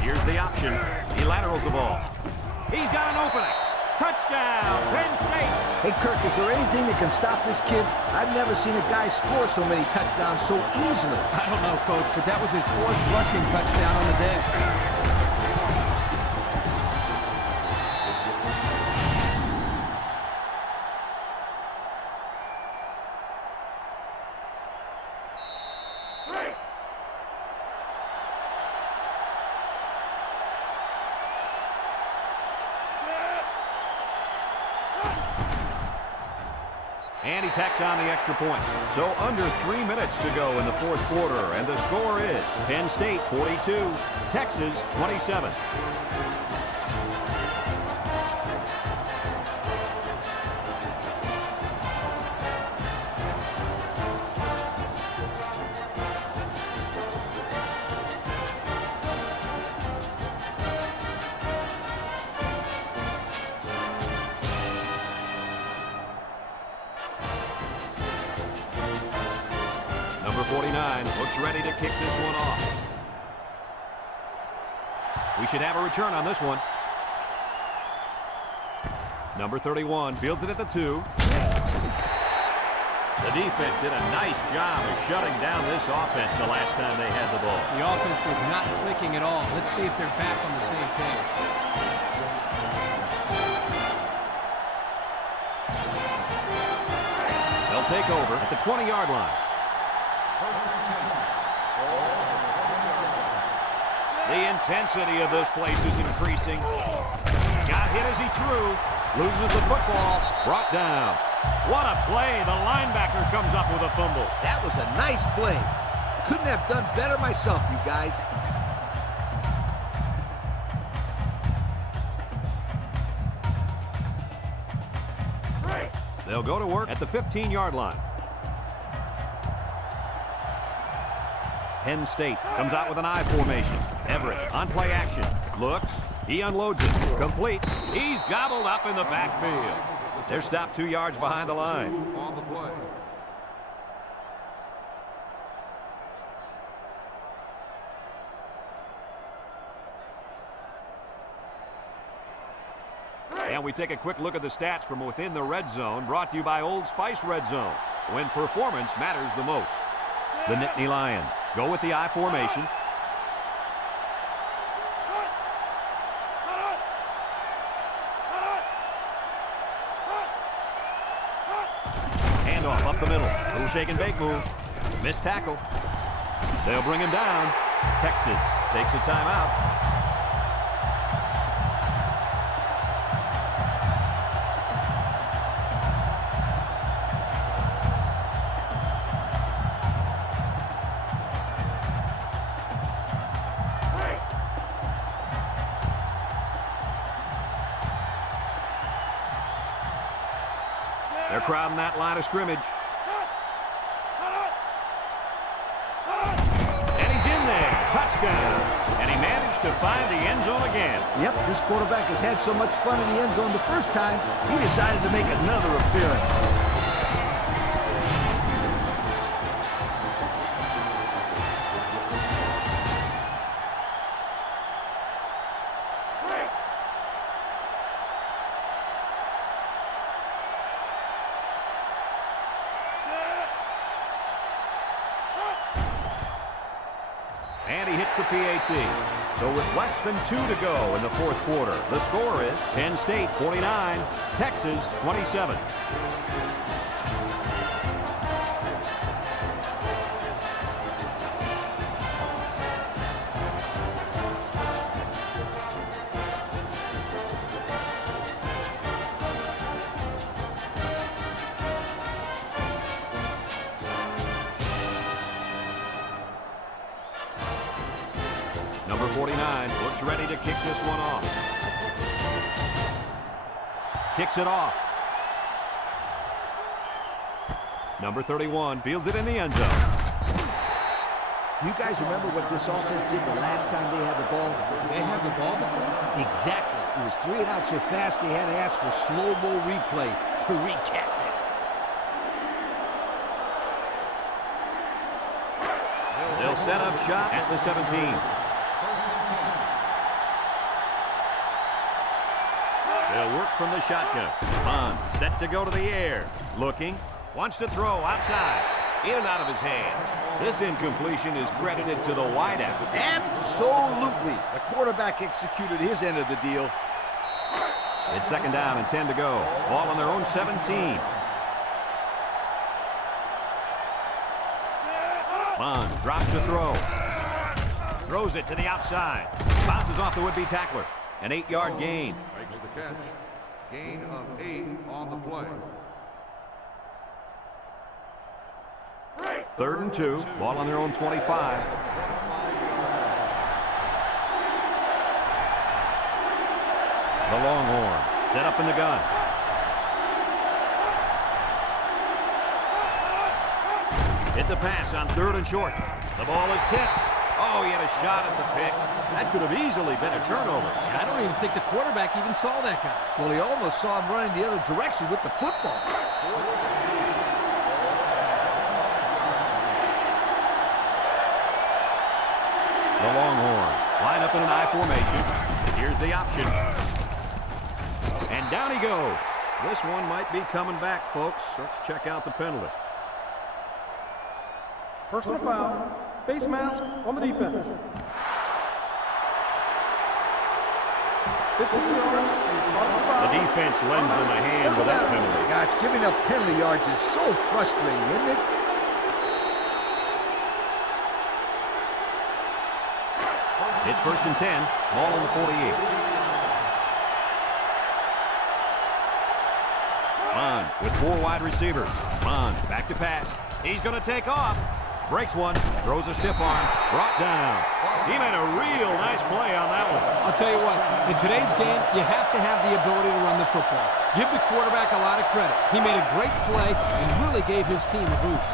Here's the option. He laterals the ball. He's got an opening. Touchdown, Penn State. Hey, Kirk, is there anything that can stop this kid? I've never seen a guy score so many touchdowns so easily. I don't know, Coach, but that was his 4th rushing touchdown on the day. And he tacks on the extra point. So under 3 minutes to go in the fourth quarter, and the score is Penn State 42, Texas 27. Number 49 looks ready to kick this one off. We should have a return on this one. Number 31 fields it at the 2. The defense did a nice job of shutting down this offense the last time they had the ball. The offense was not clicking at all. Let's see if they're back on the same page. They'll take over at the 20-yard line. First and 10. Ball on the 20-yard line. The intensity of this place is increasing. Got hit as he threw. Loses the football. Brought down. What a play. The linebacker comes up with a fumble. That was a nice play. Couldn't have done better myself, you guys. They'll go to work at the 15-yard line. Penn State comes out with an I formation. Everett on play action. Looks. He unloads it. Complete. He's gobbled up in the backfield. They're stopped 2 yards behind the line. On the play. And we take a quick look at the stats from within the red zone, brought to you by Old Spice Red Zone, when performance matters the most. The Nittany Lions go with the I formation. Handoff up the middle. Little shake and bake move. Missed tackle. They'll bring him down. Texas takes a timeout. They're crowding that line of scrimmage. And he's in there. Touchdown. And he managed to find the end zone again. Yep, this quarterback has had so much fun in the end zone the first time, he decided to make another appearance. And he hits the PAT. So with less than 2 to go in the fourth quarter, the score is Penn State 49, Texas 27. Number 49 looks ready to kick this one off. Kicks it off. Number 31 fields it in the end zone. You guys remember what this offense did the last time they had the ball? They had the ball before? Exactly. It was 3 and out so fast they had to ask for slow-mo replay to recap it. They'll set up shot at the 17. They'll work from the shotgun. Bond set to go to the air. Looking. Wants to throw outside. In and out of his hands. This incompletion is credited to the wideout. Absolutely. The quarterback executed his end of the deal. It's second down and 10 to go. Ball on their own 17. Bond drops to throw. Throws it to the outside. Bounces off the would-be tackler. An 8-yard gain. Makes the catch. Gain of 8 on the play. 3rd and 2. Ball on their own 25. The Longhorn set up in the gun. It's a pass on 3rd and short. The ball is tipped. Oh, he had a shot at the pick. That could have easily been a turnover. I don't even think the quarterback even saw that guy. Well, he almost saw him running the other direction with the football. The Longhorn line up in an I formation. Here's the option. And down he goes. This one might be coming back, folks. Let's check out the penalty. Personal foul. Face mask on the defense. 15 yards and it's part of the foul. The defense lends them a hand with that penalty. Gosh, giving up penalty yards is so frustrating, isn't it? It's 1st and 10. Ball on the 48. Bond with 4 wide receivers. Bond back to pass. He's going to take off. Breaks one. Throws a stiff arm. Brought down. He made a real nice play on that one. I'll tell you what, in today's game, you have to have the ability to run the football. Give the quarterback a lot of credit. He made a great play and really gave his team a boost.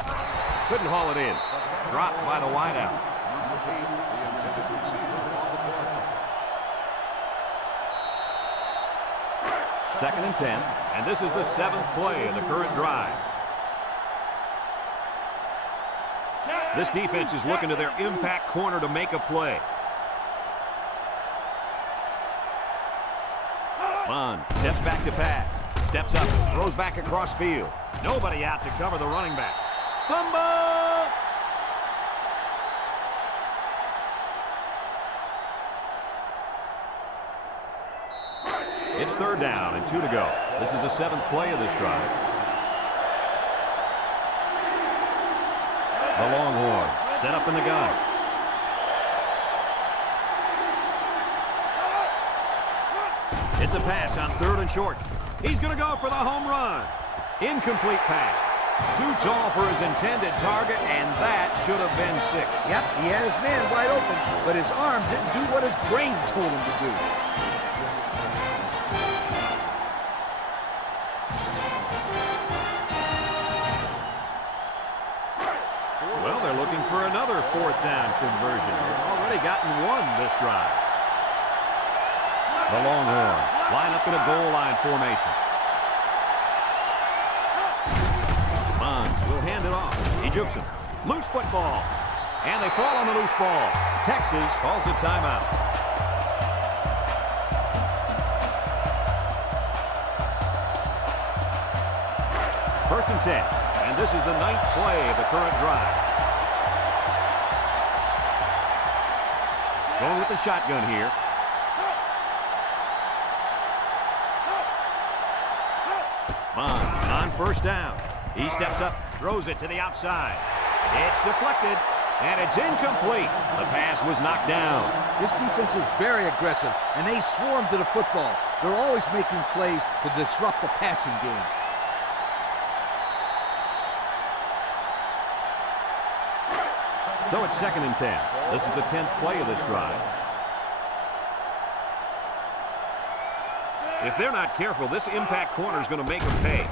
Couldn't haul it in. Dropped by the wideout. Second and 10, and this is the 7th play of the current drive. This defense is looking to their impact corner to make a play. Bond steps back to pass. Steps up, throws back across field. Nobody out to cover the running back. Fumble! It's third down and 2 to go. This is the 7th play of this drive. The Longhorn set up in the gun. It's a pass on 3rd and short. He's going to go for the home run. Incomplete pass. Too tall for his intended target, and that should have been 6. Yep, he had his man wide open, but his arm didn't do what his brain told him to do. Well, they're looking for another 4th down conversion. They've already gotten one this drive. The Longhorn line up in a goal line formation. Bond will hand it off. He jukes him. Loose football. And they fall on the loose ball. Texas calls a timeout. First and 10. And this is the 9th play of the current drive. Going with the shotgun here. Bond on first down. He steps up, throws it to the outside. It's deflected, and it's incomplete. The pass was knocked down. This defense is very aggressive, and they swarm to the football. They're always making plays to disrupt the passing game. So it's 2nd and 10. This is the 10th play of this drive. If they're not careful, this impact corner is going to make them pay.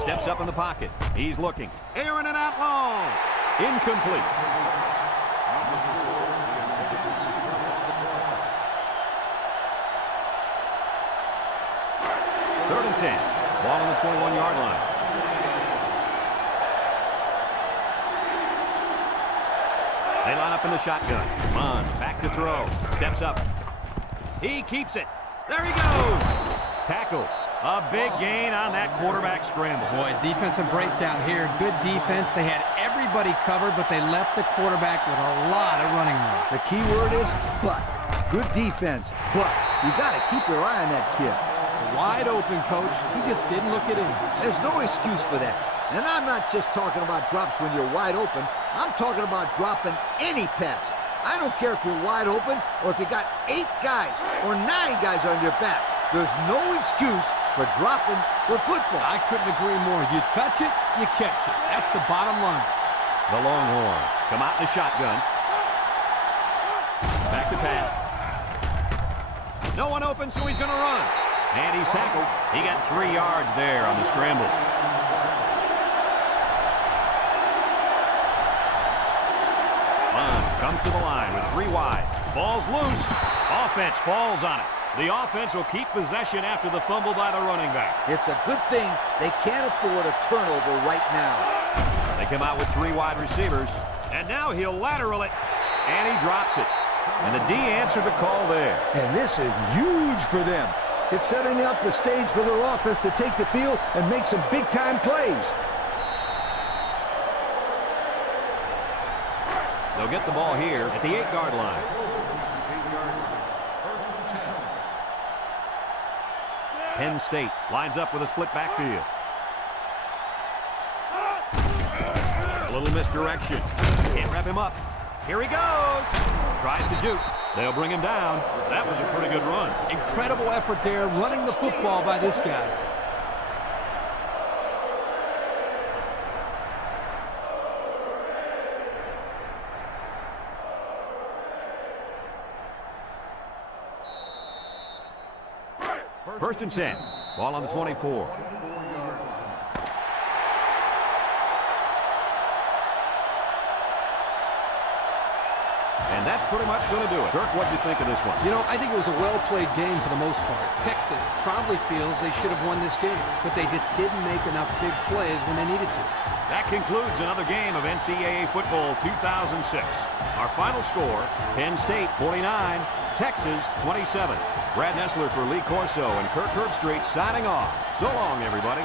Steps up in the pocket. He's looking. Airing it out long. Incomplete. Third and 10. Ball on the 21-yard line. They line up in the shotgun. Bond back to throw. Steps up. He keeps it. There he goes. Tackle. A big gain on that quarterback scramble. Boy, defensive breakdown here. Good defense. They had everybody covered, but they left the quarterback with a lot of running room. The key word is but. Good defense, but you got to keep your eye on that kid. Wide open, coach. He just didn't look at him. There's no excuse for that. And I'm not just talking about drops when you're wide open. I'm talking about dropping any pass. I don't care if you're wide open or if you got 8 guys or 9 guys on your back. There's no excuse for dropping the football. I couldn't agree more. You touch it, you catch it. That's the bottom line. The Longhorn come out in the shotgun. Back to pass. No one open, so he's going to run. And he's tackled. He got 3 yards there on the scramble. Bond comes to the line with 3 wide. Ball's loose. Offense falls on it. The offense will keep possession after the fumble by the running back. It's a good thing they can't afford a turnover right now. They come out with 3 wide receivers. And now he'll lateral it. And he drops it. And the D answered the call there. And this is huge for them. It's setting up the stage for their offense to take the field and make some big-time plays. They'll get the ball here at the 8-yard line. Penn State lines up with a split backfield. A little misdirection. Can't wrap him up. Here he goes. Tries to juke. They'll bring him down. That was a pretty good run. Incredible effort there, running the football by this guy. First and 10. Ball on the 24. And that's pretty much going to do it. Kirk, what do you think of this one? You know, I think it was a well-played game for the most part. Texas probably feels they should have won this game, but they just didn't make enough big plays when they needed to. That concludes another game of NCAA football 2006. Our final score, Penn State 49, Texas 27. Brad Nessler for Lee Corso and Kirk Herbstreit signing off. So long, everybody.